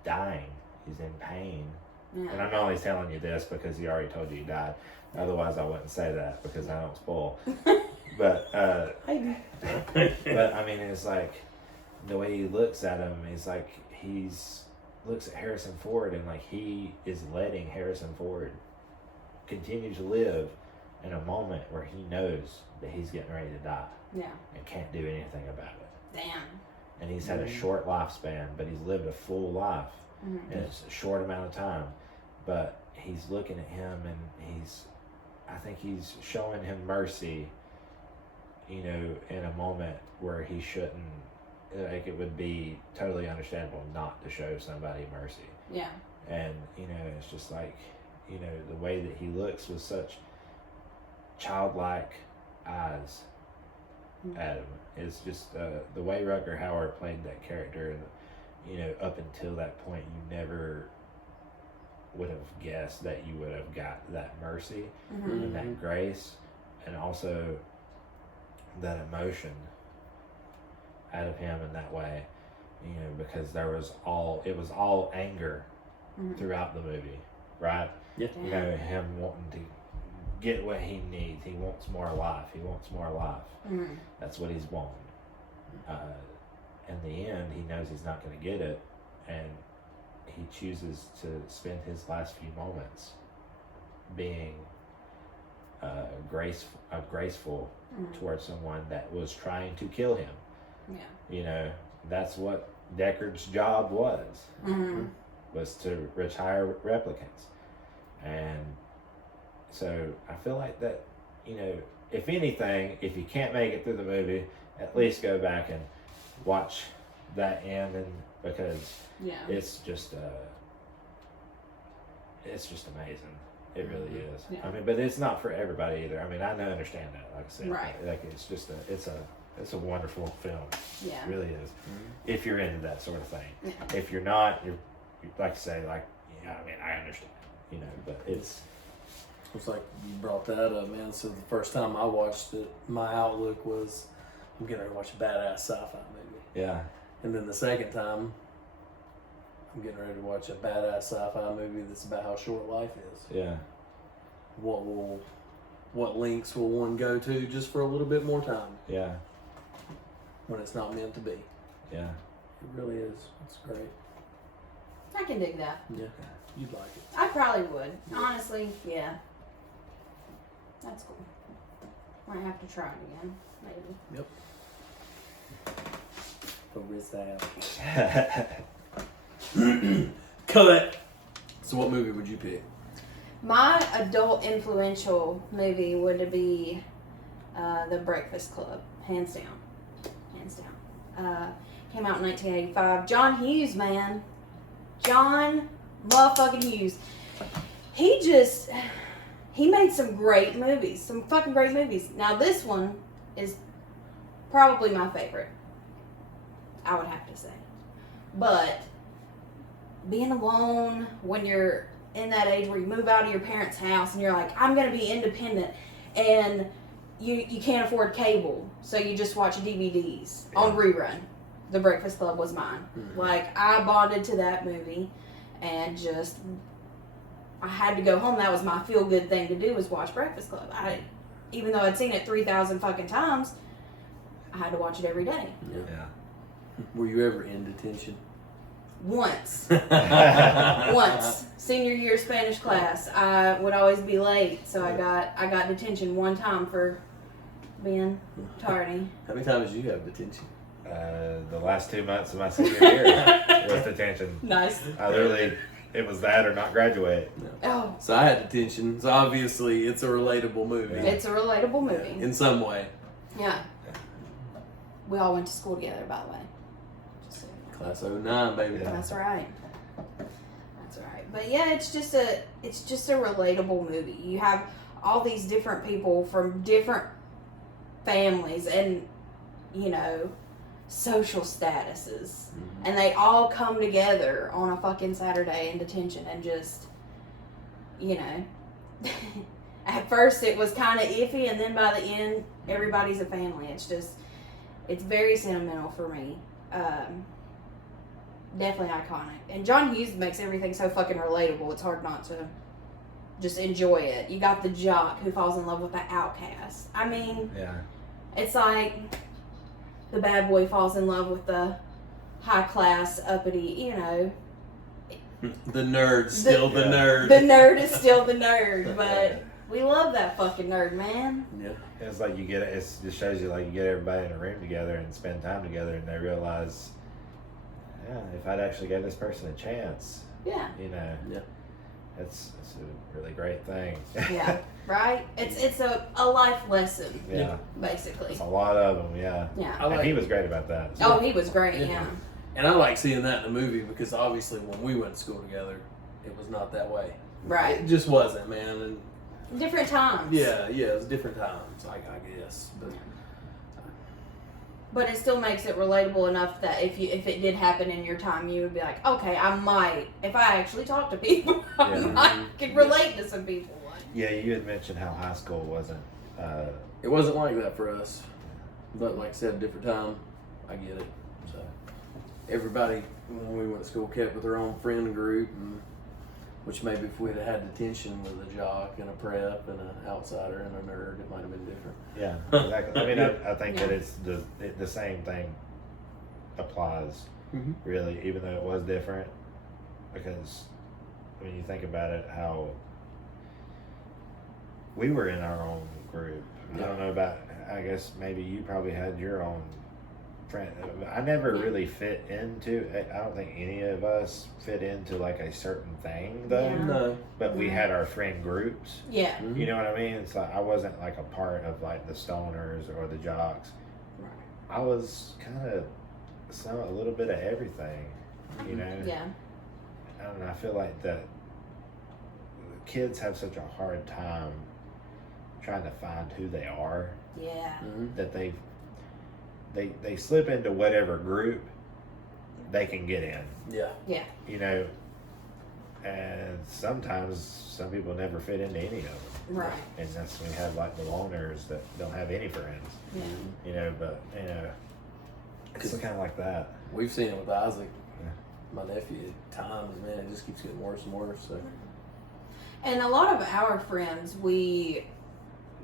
dying, he's in pain. And I'm only telling you this because he already told you he died. Otherwise, I wouldn't say that, because I don't spoil. But but I mean, it's like the way he looks at him is like looks at Harrison Ford, and like he is letting Harrison Ford continue to live in a moment where he knows that he's getting ready to die. Yeah. And can't do anything about it. Damn. And he's had a short lifespan, but he's lived a full life in a short amount of time. But he's looking at him, and I think he's showing him mercy, you know, in a moment where he shouldn't. Like, it would be totally understandable not to show somebody mercy. Yeah. And, you know, it's just like, you know, the way that he looks with such childlike eyes at him. It's just the way Rutger Hauer played that character, and, you know, up until that point, you never would have guessed that you would have got that mercy and that grace and also that emotion out of him in that way, you know, because it was all anger throughout the movie, right? Yeah. You know, him wanting to get what he needs. He wants more life. He wants more life. Mm-hmm. That's what he's wanting. In the end, he knows he's not going to get it, and he chooses to spend his last few moments being graceful towards someone that was trying to kill him. Yeah. You know, that's what Deckard's job was to retire replicants. And so I feel like that, you know, if anything, if you can't make it through the movie, at least go back and watch that ending, because it's just amazing. It really is. Yeah. I mean, but it's not for everybody either. I mean, I understand that, like I said. Right. Like it's just it's a wonderful film. Yeah. It really is. If you're into that sort of thing. Yeah. If you're not, you're like I say, like, yeah, I mean, I understand. You know, but it's like you brought that up, man. So the first time I watched it, my outlook was, I'm getting ready to watch a badass sci-fi movie. yeah. And then the second time, I'm getting ready to watch a badass sci-fi movie that's about how short life is. Yeah. What lengths will one go to just for a little bit more time Yeah. when it's not meant to be? Yeah. It really is. It's great. I can dig that. Yeah, you'd like it. I probably would. Honestly, yeah. That's cool. Might have to try it again, maybe. Yep. Cut. So what movie would you pick? My adult influential movie would be The Breakfast Club, hands down. Hands down. Came out in 1985. John Hughes, man. John motherfucking Hughes. He made some great movies. Some fucking great movies. Now this one is probably my favorite, I would have to say. But being alone when you're in that age where you move out of your parents' house and you're like, I'm going to be independent, and you can't afford cable, so you just watch DVDs on rerun. The Breakfast Club was mine. Mm-hmm. Like, I bonded to that movie, and just, I had to go home. That was my feel-good thing to do, was watch Breakfast Club. Even though I'd seen it 3,000 fucking times, I had to watch it every day. Yeah. Were you ever in detention? Once. Once. Senior year Spanish class. I would always be late, so I got detention one time for being tardy. How many times did you have detention? The last 2 months of my senior year was detention. Nice. I literally, it was that or not graduate. No. Oh. So I had detention. So obviously it's a relatable movie. Yeah. It's a relatable movie. Yeah, in some way. Yeah. We all went to school together, by the way. Just so you know. Class 09, baby. Yeah. That's right. That's right. But yeah, it's just a relatable movie. You have all these different people from different families and, you know, social statuses. Mm-hmm. And they all come together on a fucking Saturday in detention and just, you know, at first it was kind of iffy, and then by the end, everybody's a family. It's very sentimental for me. Definitely iconic. And John Hughes makes everything so fucking relatable, it's hard not to just enjoy it. You got the jock who falls in love with the outcast. I mean, Yeah. it's like the bad boy falls in love with the high class, uppity, you know. The nerd's still the nerd. The nerd is still the nerd, but we love that fucking nerd, man. Yeah. It's like it just shows you, like, you get everybody in a room together and spend time together, and they realize, yeah, if I'd actually give this person a chance, Yeah. you know, Yeah. it's a really great thing. Yeah. Right? It's a life lesson, Yeah. basically. It's a lot of them, yeah. Yeah. And he was great about that. Oh, he was great, Yeah. yeah. And I like seeing that in the movie because obviously when we went to school together, it was not that way. Right. It just wasn't, man. And Different times. yeah, it was different times, I guess. But it still makes it relatable enough that if it did happen in your time, you would be like, okay, I might, if I actually talk to people, I Yeah. might could relate to some people. Yeah, you had mentioned how high school wasn't It wasn't like that for us, but like I said, different time. I get it. So everybody when we went to school kept with their own friend group, and which maybe if we'd have had the tension with a jock and a prep and an outsider and a nerd, it might have been different. Yeah, exactly. I mean, I think that it's the same thing applies, really, even though it was different. Because when you think about it, how we were in our own group. I don't know about, I guess maybe you probably had your own friend. I never really fit into, I don't think any of us fit into like a certain thing though. No. But we had our friend groups. Yeah. You know what I mean? So I wasn't like a part of like the stoners or the jocks. Right. I was kind of a little bit of everything, you know? Yeah. I don't know, I feel like that kids have such a hard time trying to find who they are. Yeah. That they slip into whatever group they can get in. Yeah. Yeah. You know, and sometimes some people never fit into any of them. Right. And that's when we have like the loners that don't have any friends. Yeah. You know, but you know, it's kind of like that. We've seen it with Isaac, my nephew. At times, man, it just keeps getting worse and worse. So. And a lot of our friends we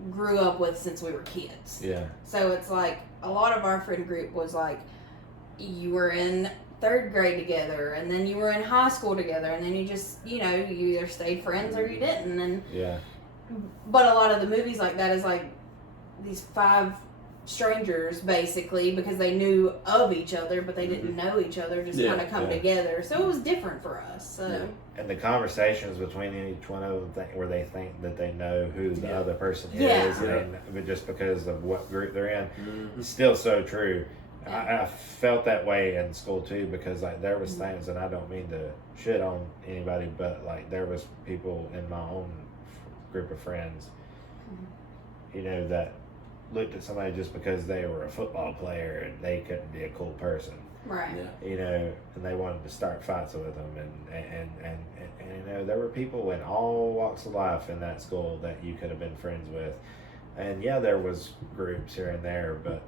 grew up with since we were kids. Yeah. So it's like a lot of our friend group was like you were in third grade together, and then you were in high school together, and then you just, you know, you either stayed friends or you didn't. And yeah. But a lot of the movies like that is like these 5 strangers basically, because they knew of each other but they didn't know each other, just kind of come together. So it was different for us. So And the conversations between each one of them where they think that they know who the other person Yeah. is, but just because of what group they're in, it's still so true. I felt that way in school too, because like there was things, and I don't mean to shit on anybody, but like there was people in my own group of friends, you know, that looked at somebody just because they were a football player and they couldn't be a cool person. right. Yeah. You know, and they wanted to start fights with them, and you know, there were people in all walks of life in that school that you could have been friends with, and yeah, there was groups here and there, but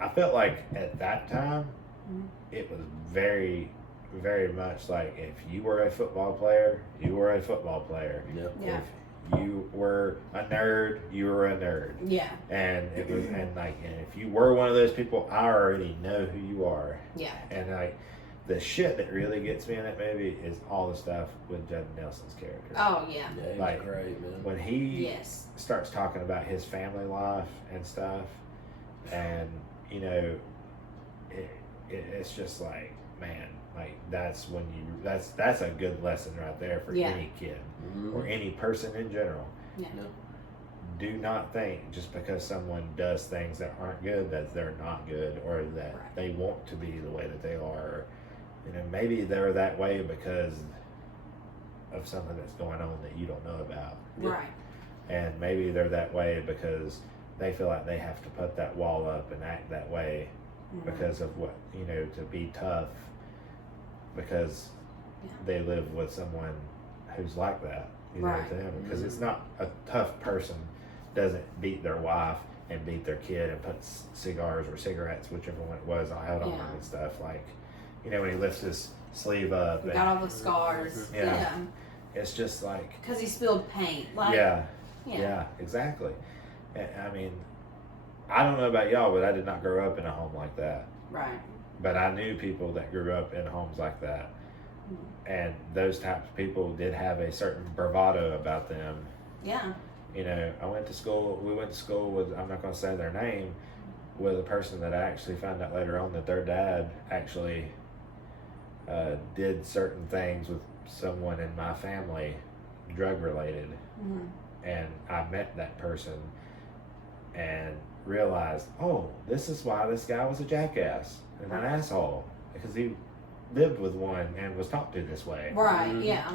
I felt like at that time it was very, very much like if you were a football player, you were a football player. Yep. Yeah. If you were a nerd, you were a nerd. Yeah. And it was, and if you were one of those people, I already know who you are. Yeah. And like the shit that really gets me in that movie is all the stuff with Judd Nelson's character. Oh yeah. Yeah, he's Like, great, man. When he Yes. starts talking about his family life and stuff, and you know, it's just like, man, like that's when that's a good lesson right there for any kid or any person in general. Yeah. Do not think just because someone does things that aren't good that they're not good, or that they want to be the way that they are. You know, maybe they're that way because of something that's going on that you don't know about. Right. And maybe they're that way because they feel like they have to put that wall up and act that way because of what, you know, to be tough, because they live with someone who's like that, you know, to them. Because it's not, a tough person doesn't beat their wife and beat their kid and put cigars or cigarettes, whichever one it was, out on them and stuff. Like, you know, when he lifts his sleeve up. Got all the scars. Yeah. It's just like. Because he spilled paint. Like, yeah, exactly. I mean, I don't know about y'all, but I did not grow up in a home like that. Right. But I knew people that grew up in homes like that. And those types of people did have a certain bravado about them. Yeah. You know, we went to school with, I'm not going to say their name, with a person that I actually found out later on that their dad actually did certain things with someone in my family, drug related. And I met that person and realized, oh, this is why this guy was a jackass and an asshole, because he lived with one and was talked to this way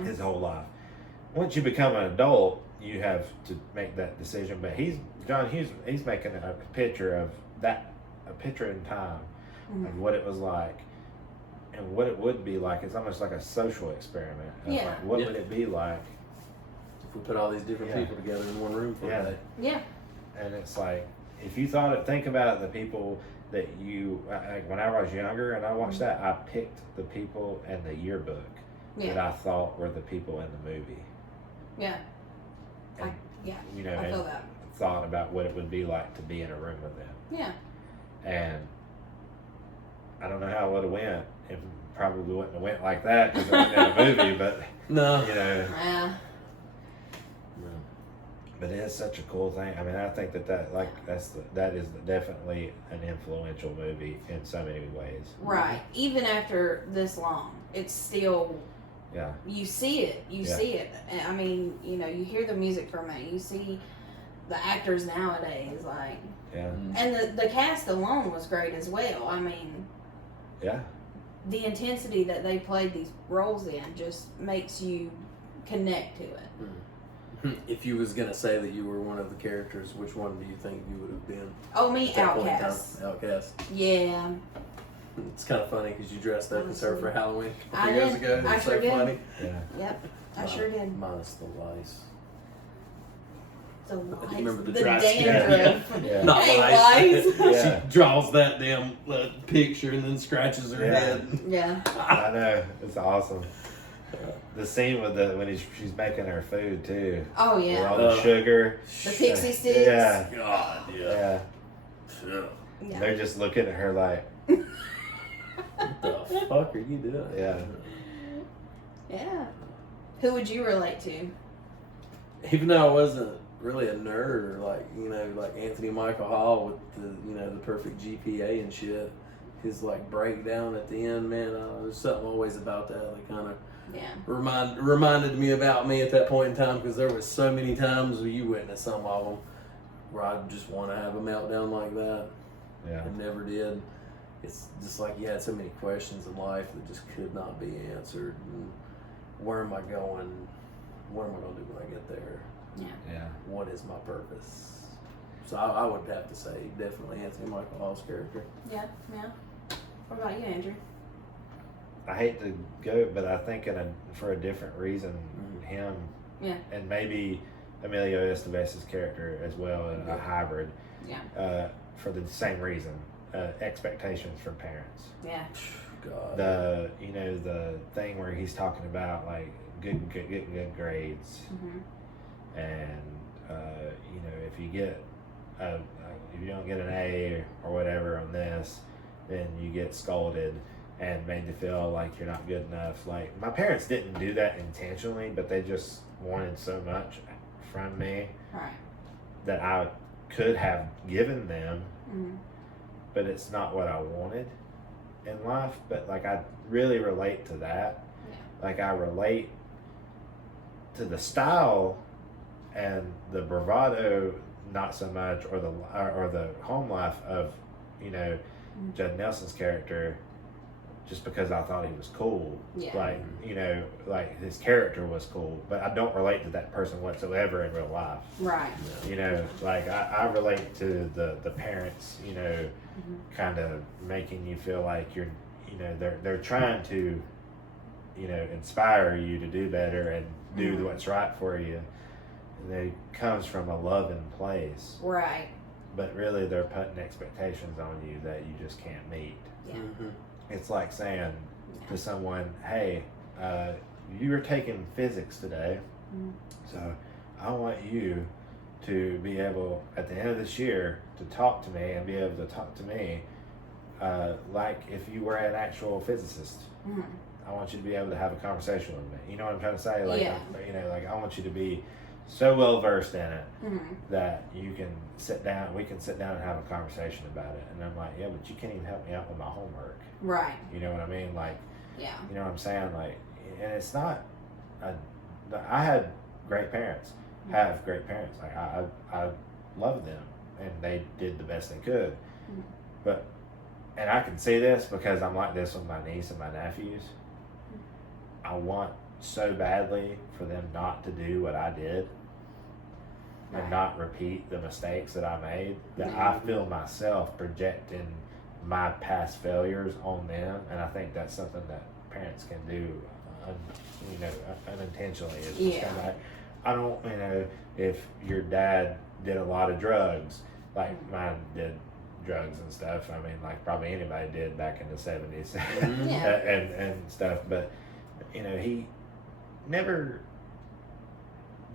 his whole life. Once you become an adult, you have to make that decision. But he's making a picture of that, a picture in time of what it was like and what it would be like. It's almost like a social experiment of like, what would it be like if we put all these different people together in one room for a day? Yeah. and it's like, if you think about the people that you, like when I was younger and I watched that, I picked the people in the yearbook that I thought were the people in the movie. Yeah. And, you know, I feel and that. thought about what it would be like to be in a room with them. Yeah. And I don't know how it would have went. It probably wouldn't have went like that because it wasn't in a movie, but No. you know. Yeah. But it is such a cool thing. I mean, I think that is definitely an influential movie in so many ways. Right. Even after this long, it's still. Yeah. You see it. You see it. I mean, you know, you hear the music from it. You see the actors nowadays, like. Yeah. And the cast alone was great as well. I mean. Yeah. The intensity that they played these roles in just makes you connect to it. If you was gonna say that you were one of the characters, which one do you think you would have been? Oh, me, Outcast. Outcast. Yeah. It's kind of funny because you dressed up as her for Halloween a I couple years did. ago. I It's sure so did. funny. Yeah. Yep. I sure did. Minus the lice. The lies. Remember the The dry skin? dandruff. Yeah. Not Hey, lice. lice. Yeah. She draws that damn picture and then scratches her head. Yeah. I know. It's awesome. The scene with when she's making her food too. Oh, With yeah. all the sugar. The pixie sticks. Yeah. God, yeah. Yeah. Yeah. They're just looking at her like, What the fuck are you doing? Yeah. Yeah. Who would you relate to? Even though I wasn't really a nerd or like Anthony Michael Hall with the perfect GPA and shit, his like breakdown at the end, man, there's something always about that kind of reminded me about me at that point in time, because there was so many times where you witnessed some of them where I just want to have a meltdown like that. yeah. I never did. It's just like you had so many questions in life that just could not be answered. And where am I going? What am I going to do when I get there? Yeah. What is my purpose? So I would have to say definitely Anthony Michael Hall's character. Yeah. What about you, Andrew? I hate to go, but I think for a different reason, him and maybe Emilio Estevez's character as well, a hybrid. Yeah. For the same reason, expectations from parents. Yeah. God. The thing where he's talking about like getting good grades, and if you get if you don't get an A or whatever on this, then you get scolded and made to feel like you're not good enough. Like, my parents didn't do that intentionally, but they just wanted so much from me that I could have given them, but it's not what I wanted in life. But like, I really relate to that. Like, I relate to the style and the bravado, not so much, or the home life of Judd Nelson's character, just because I thought he was cool. Yeah. Like his character was cool, but I don't relate to that person whatsoever in real life. Right. Like I relate to the parents, kind of making you feel like you're, they're trying to, inspire you to do better and do what's right for you. And it comes from a loving place. Right. But really, they're putting expectations on you that you just can't meet. Yeah. It's like saying to someone, hey, you were taking physics today, so I want you to be able, at the end of this year, to talk to me and be able to talk to me like if you were an actual physicist. I want you to be able to have a conversation with me. You know what I'm trying to say? Like, like I want you to be so well versed in it that you can we can sit down and have a conversation about it. And I'm like, yeah, but you can't even help me out with my homework. Right. You know what I mean? Like, yeah. You know what I'm saying? Like, and it's not, I had great parents, have great parents. Like, I love them, and they did the best they could. But, and I can see this because I'm like this with my niece and my nephews. I want so badly for them not to do what I did and not repeat the mistakes that I made, that I feel myself projecting my past failures on them. And I think that's something that parents can do unintentionally. It's just kind of like, I don't, you know, if your dad did a lot of drugs, like mine did drugs and stuff. I mean, like probably anybody did back in the 70s Yeah. and stuff. But, you know, he never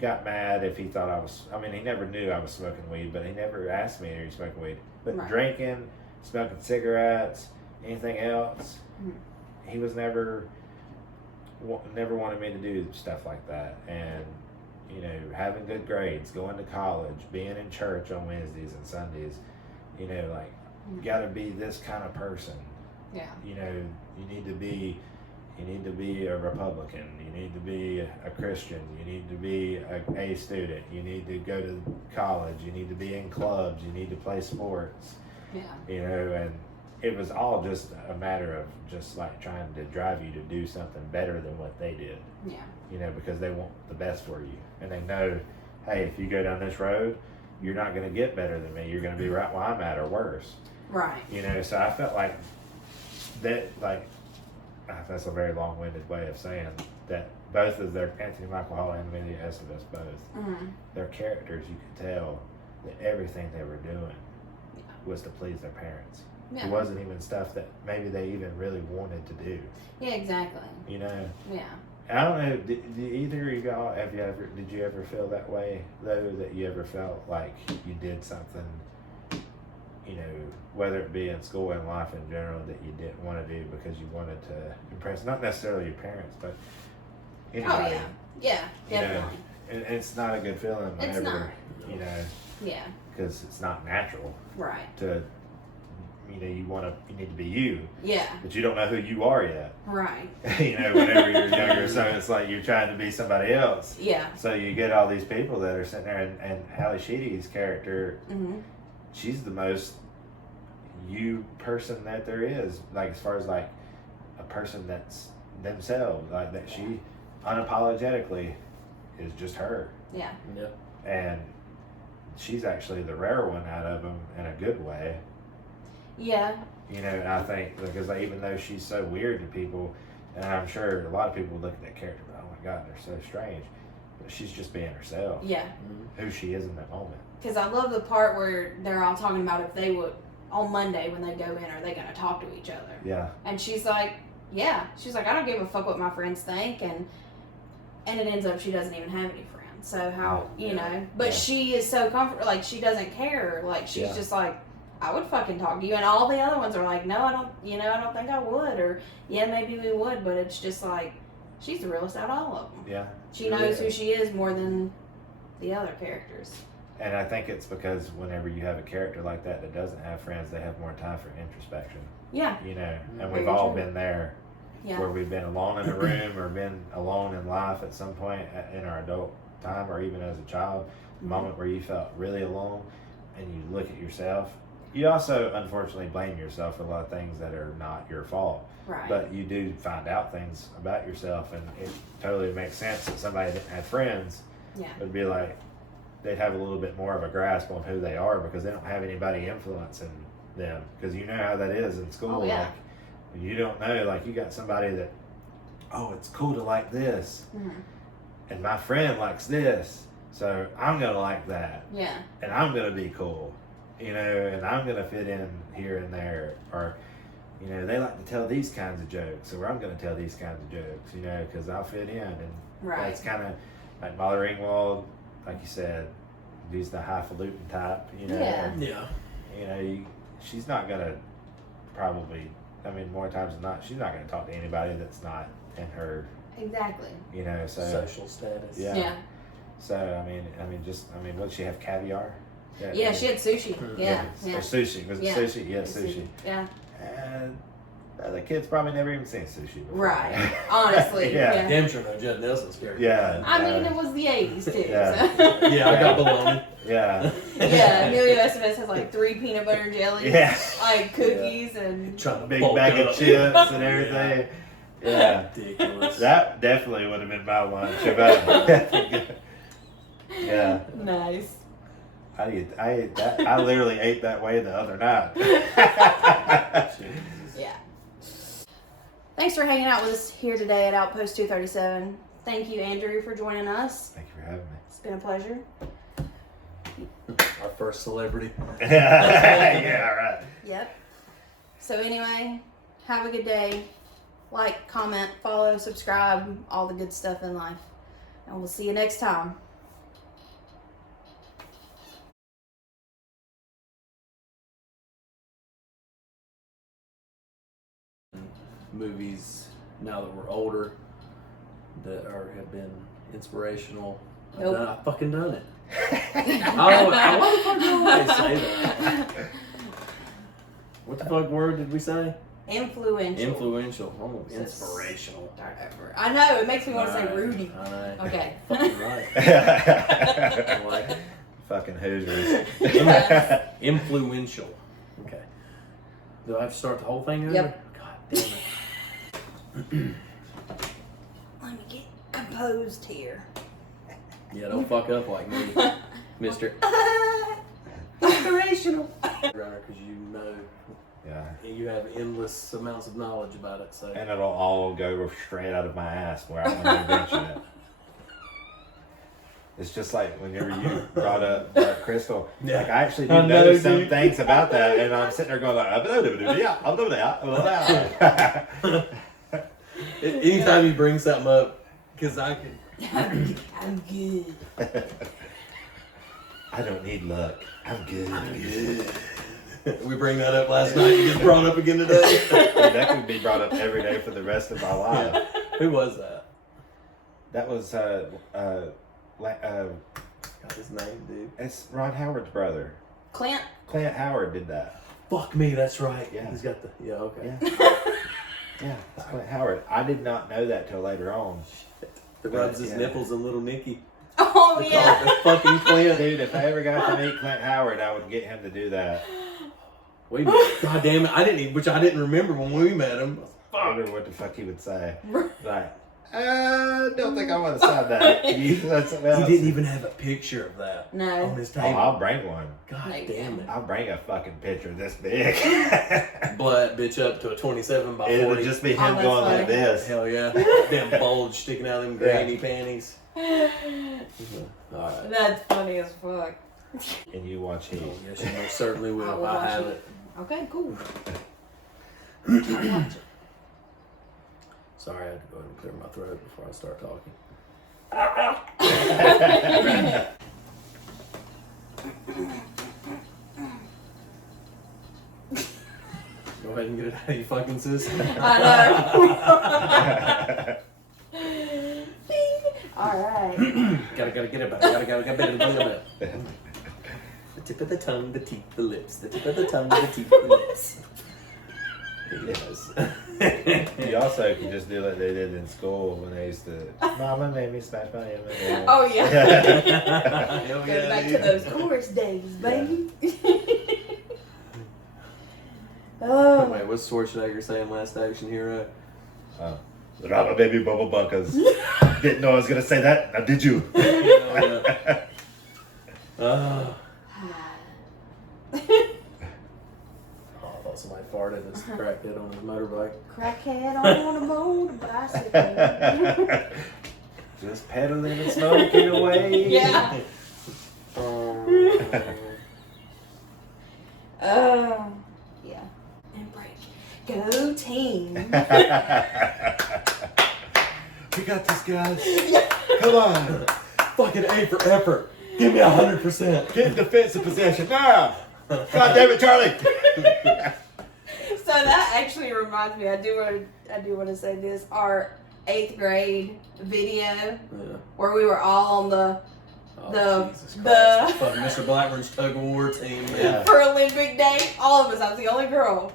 got mad if he thought I was, I mean, he never knew I was smoking weed, but he never asked me, are you smoking weed? But Right. drinking, smoking cigarettes, anything else, he was never wanted me to do stuff like that. And, you know, having good grades, going to college, being in church on Wednesdays and Sundays, you know, like, you got to be this kind of person. Yeah. You know, you need to be a Republican, you need to be a Christian, you need to be a student, you need to go to college, you need to be in clubs, you need to play sports. Yeah. You know, and it was all just a matter of just like trying to drive you to do something better than what they did. Yeah. You know, because they want the best for you. And they know, hey, if you go down this road, you're not going to get better than me. You're going to be right where I'm at or worse. Right. You know, so I felt like that, like, that's a very long-winded way of saying that both of their, Anthony Michael Hall and Emilio Estevez both, their characters, you could tell that everything they were doing was to please their parents. Yeah. It wasn't even stuff that maybe they even really wanted to do. Yeah, exactly. You know? Yeah. I don't know, did either of y'all, did you ever feel that way, though, that you ever felt like you did something, you know, whether it be in school and life in general, that you didn't want to do because you wanted to impress, not necessarily your parents, but anybody? Oh, yeah. Yeah, You know, definitely. and it's not a good feeling It's whenever, not. you know, Yeah. because it's not natural Right. to, you know, you need to be you, Yeah. but you don't know who you are yet. Right. You know, whenever you're younger, so it's like you're trying to be somebody else. Yeah. So you get all these people that are sitting there, and Hallie Sheedy's character, she's the most you person that there is. Like, as far as like a person that's themselves, like that she unapologetically is just her. Yeah. Yep. And she's actually the rare one out of them in a good way. Yeah. You know, I think because like, even though she's so weird to people, and I'm sure a lot of people look at that character, oh my God, they're so strange. But she's just being herself, Yeah. who she is in that moment. Because I love the part where they're all talking about if they would, on Monday when they go in, are they going to talk to each other? Yeah. And she's like, yeah. She's like, I don't give a fuck what my friends think. And it ends up she doesn't even have any friends. So how, you know. But she is so comfortable. Like, she doesn't care. Like, she's just like, I would fucking talk to you. And all the other ones are like, no, I don't, you know, I don't think I would. Or, yeah, maybe we would. But it's just like, she's the realest out of all of them. Yeah. She knows who she is more than the other characters. And I think it's because whenever you have a character like that that doesn't have friends, they have more time for introspection. Yeah. You know, and Very we've all true. been there, Yeah. where we've been alone in a room or been alone in life at some point in our adult time, or even as a child, a moment where you felt really alone, and you look at yourself. You also, unfortunately, blame yourself for a lot of things that are not your fault. Right. But you do find out things about yourself, and it totally makes sense that somebody that had friends Yeah. would be like, they'd have a little bit more of a grasp on who they are because they don't have anybody influencing them. Because you know how that is in school. Oh, yeah. Like, you don't know, like, you got somebody that, oh, it's cool to like this, and my friend likes this, so I'm gonna like that, Yeah. and I'm gonna be cool, you know, and I'm gonna fit in here and there, or, you know, they like to tell these kinds of jokes, or I'm gonna tell these kinds of jokes, you know, because I'll fit in, and that's kind of like Molly Ringwald, like you said, he's the highfalutin type, you know. Yeah. Yeah. You know, she's not gonna probably. I mean, more times than not, she's not gonna talk to anybody that's not in her. Exactly. You know, so Social status. Yeah. Yeah. So I mean, what she have caviar? Yeah, she had sushi. Yeah. Or sushi. Was it Yeah. sushi? Yeah, sushi. Yeah. And the kids probably never even seen sushi before. Right. Honestly. Yeah. Damn sure no Judd Nelson's character. Yeah. I mean, it was the 80s too. Yeah. So. Yeah, I got bologna. Yeah. Yeah, Emilio Estevez has like 3 peanut butter jellies, Yeah. like cookies, and Trying to Big bulk bag up. of chips and everything. Yeah. Ridiculous. That definitely would have been my lunch. Yeah. nice. I ate that. I literally ate that way the other night. Yeah. Thanks for hanging out with us here today at Outpost 237. thank you, Andrew, for joining us. Thank you for having me. It's been a pleasure. Our first celebrity. Yeah, right. Yep. So anyway, have a good day. Like, comment, follow, subscribe, all the good stuff in life. And we'll see you next time. Movies now that we're older that have been inspirational. Nope. I've fucking done it. Why the fuck do I always say that? What the fuck word did we say? Influential. Influential. Oh, inspirational. I know, it makes me want to say Rudy. I know. Okay. Fucking right. I like it. Fucking Hoosiers. Influential. Okay. Do I have to start the whole thing over? Yep. God damn it. Let me get composed here. Yeah, don't fuck up like me, Mr. Inspirational. Runner, because you know, Yeah. you have endless amounts of knowledge about it. So. And it'll all go straight out of my ass where I'm going to mention it. It's just like whenever you brought up Crystal, Yeah. like I actually I did know, notice some dude. things about that, and I'm sitting there going like, I'll do that. Anytime you bring something up, because I can. I'm good. I don't need luck. I'm good. We bring that up last night. It gets brought up again today. That could be brought up every day for the rest of my life. Who was that? That was Got his name, dude. it's Ron Howard's brother. Clint. Clint Howard did that. Fuck me, that's right. Yeah. He's got the. Yeah, okay. Yeah, it's Clint Howard. I did not know that till later on. That rubs his Yeah. nipples in Little Nicky. Oh, They yeah. call it the fucking Clint. Dude, if I ever got to meet Clint Howard, I would get him to do that. Wait, God damn it! I didn't remember when we met him. I wonder what the fuck he would say. Like, don't think I want to sign that. You let something else. He didn't even have a picture of that on No. his Oh, table. I'll bring one. God Like, damn it! I'll bring a fucking picture this big. Blow that bitch up to a 27 by 40. It would just be him that's going funny. like this. Hell yeah! Damn bulge sticking out of them granny panties. All right. That's funny as fuck. And you watch Heat. Oh, yes, you most certainly will. I will I watch have it. it. Okay, cool. I'll watch it. Sorry, I had to go ahead and clear my throat before I start talking. Go ahead and get it out of your fucking system. I know. Alright. Gotta get it back. Gotta get it back. The tip of the tongue, the teeth, the lips. The tip of the tongue, the teeth, the lips. Yes. You also can just do like they did in school when they used to, Mama made me smash my M&M. Oh, yeah. Hell Goes yeah, back dude. to those chorus days, baby. Oh. Wait, what's Schwarzenegger saying last Action Hero? Drop a baby bubble buckers. Didn't know I was going to say that. Now did you? Hell yeah. Oh. Oh, I thought somebody farted. It's the crackhead on his motorbike. Crackhead on a motorbike. Just pedaling and smoking away. Yeah. Yeah. And break. Go team. We got this, guys. Come on. Fucking A for effort. Give me 100%. Get in defensive possession now. God damn it, Charlie. So that actually reminds me. I do want to say this. Our 8th grade video Yeah. where we were all on the Jesus the- Christ. Fucking Mr. Blackburn's tug of war team, man. Yeah. for Olympic Day. All of us. I was the only girl.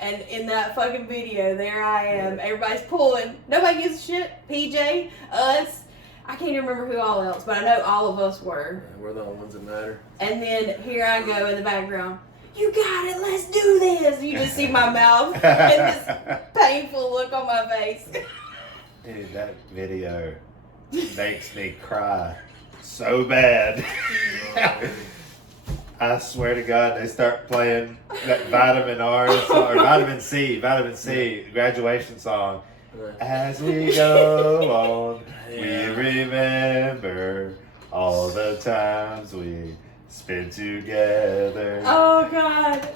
And in that fucking video, there I am. Everybody's pulling. Nobody gives a shit. PJ, us. I can't even remember who all else, but I know all of us were. Yeah, we're the only ones that matter. And then here I go in the background. You got it. Let's do this. You just see my mouth and this painful look on my face. Dude, that video makes me cry so bad. I swear to God, they start playing that Vitamin R song, or Vitamin C graduation song, As we go on, Yeah. we remember all the times we spent together. Oh God.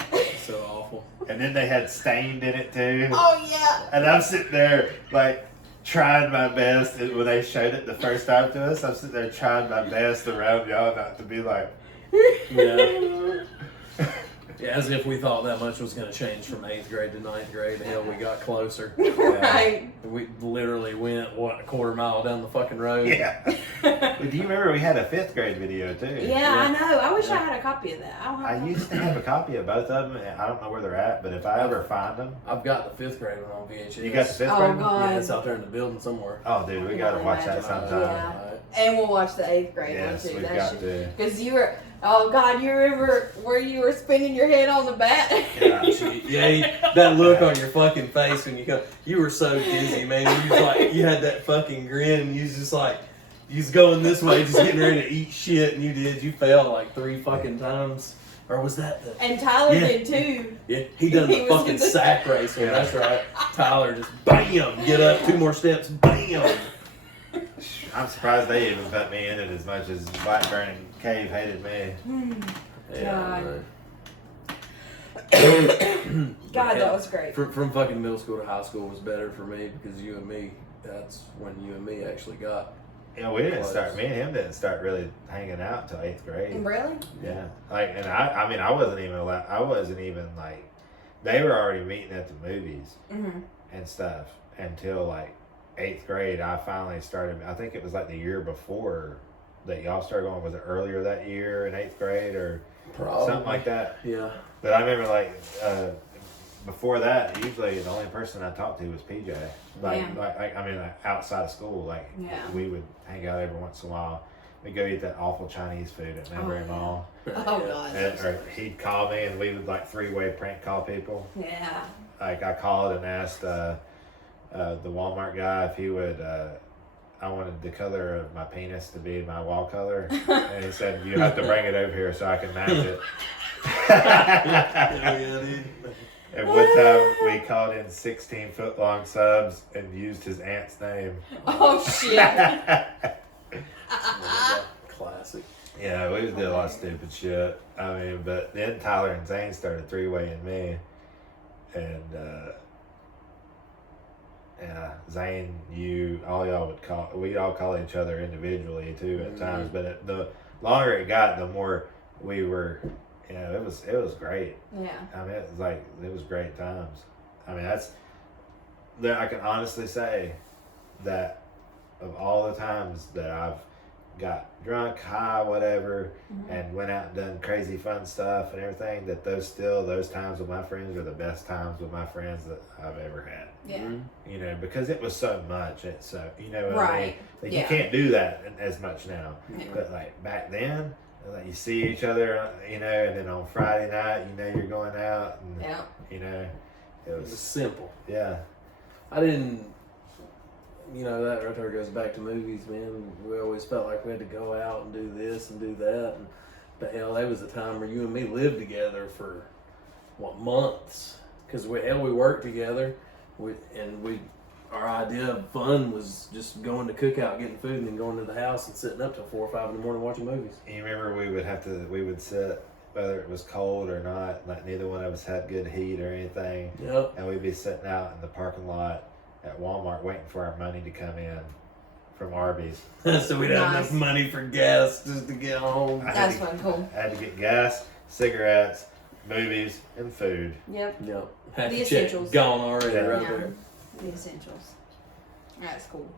So awful. And then they had Stained in it too. Oh yeah. And I'm sitting there like trying my best. And when they showed it the first time to us, I'm sitting there trying my best around y'all not to be like, Yeah. Yeah, as if we thought that much was going to change from 8th grade to 9th grade. Hell, we got closer. Right. We literally went, what, a quarter mile down the fucking road? yeah. But do you remember we had a 5th grade video too? Yeah, I know. I wish I had a copy of that. I don't have I used to have a copy of both of them. And I don't know where they're at, but if I ever find them, I've got the 5th grade one on VHS. you got the 5th Oh, grade one? God. Yeah, it's out there in the building somewhere. Oh, dude, we gotta watch that sometime. Yeah. And we'll watch the 8th grade Yes, one too. we've That got shit. to. Because you were, oh God, you remember where you were spinning your head on the bat? Yeah, that look on your fucking face when you come, you were so dizzy, man. You was like, you had that fucking grin, and you was just like, you was going this way, just getting ready to eat shit, and you fell like 3 fucking times. Or was that the? And Tyler Yeah. did too. Yeah, he done He the was fucking in the- sack race one. Yeah. That's right. Tyler just bam, get up, 2 more steps, bam. I'm surprised they even put me in it as much as Blackburn and Cave hated me. God. Yeah, God, that was great. From fucking middle school to high school was better for me because you and me. That's when you and me actually got. Yeah, we didn't Was. start. Me and him didn't start really hanging out until 8th grade. Really? Yeah, like, and I mean, I wasn't even allowed. I wasn't even like, they were already meeting at the movies Mm-hmm. and stuff until like 8th grade. I finally started. I think it was like the year before that y'all started going. Was it earlier that year in 8th grade or Probably. something like that? Yeah. But I remember like before that, usually the only person I talked to was PJ. Like, Yeah. I mean, like outside of school, like Yeah. we would hang out every once in a while. We'd go eat that awful Chinese food at Manbury yeah. Mall. Oh God. Or he'd call me and we would like 3-way prank call people. Yeah. Like I called and asked the Walmart guy if he would. I wanted the color of my penis to be my wall color, and he said you have to bring it over here so I can match it. Yeah, dude. And one time we called in 16-foot long subs and used his aunt's name. Oh shit. Yeah, classic. Yeah, we just did a lot of stupid shit. I mean, but then Tyler and Zane started 3-waying me, and yeah, Zane, all y'all would call. We'd all call each other individually too at times. But the longer it got, the more we were. Yeah, it was great. Yeah. I mean, it was great times. I mean, I can honestly say that of all the times that I've got drunk, high, whatever, and went out and done crazy fun stuff and everything, that those times with my friends are the best times with my friends that I've ever had. Yeah. You know, because it was so much. It's so, you know what I mean? Right. Like, Yeah. you can't do that as much now. Yeah. But like back then, like you see each other, you know, and then on Friday night, you know, you're going out, and Yeah. you know, it It was was simple. yeah. I didn't. You know, that right there goes back to movies, man. We always felt like we had to go out and do this and do that. And, but hell, there was a time where you and me lived together for, months? Because we worked together. Our idea of fun was just going to cookout, getting food, and then going to the house and sitting up till 4 or 5 in the morning watching movies. You remember we would sit, whether it was cold or not, like neither one of us had good heat or anything, Yep. and we'd be sitting out in the parking lot at Walmart waiting for our money to come in from Arby's. So we'd have Nice. enough money for gas just to get home. That's fun. Cool. I had to get gas, cigarettes, movies, and food. Yep. Yep. Half The the check essentials. gone already Yeah. right Yeah. there. The essentials. That's cool.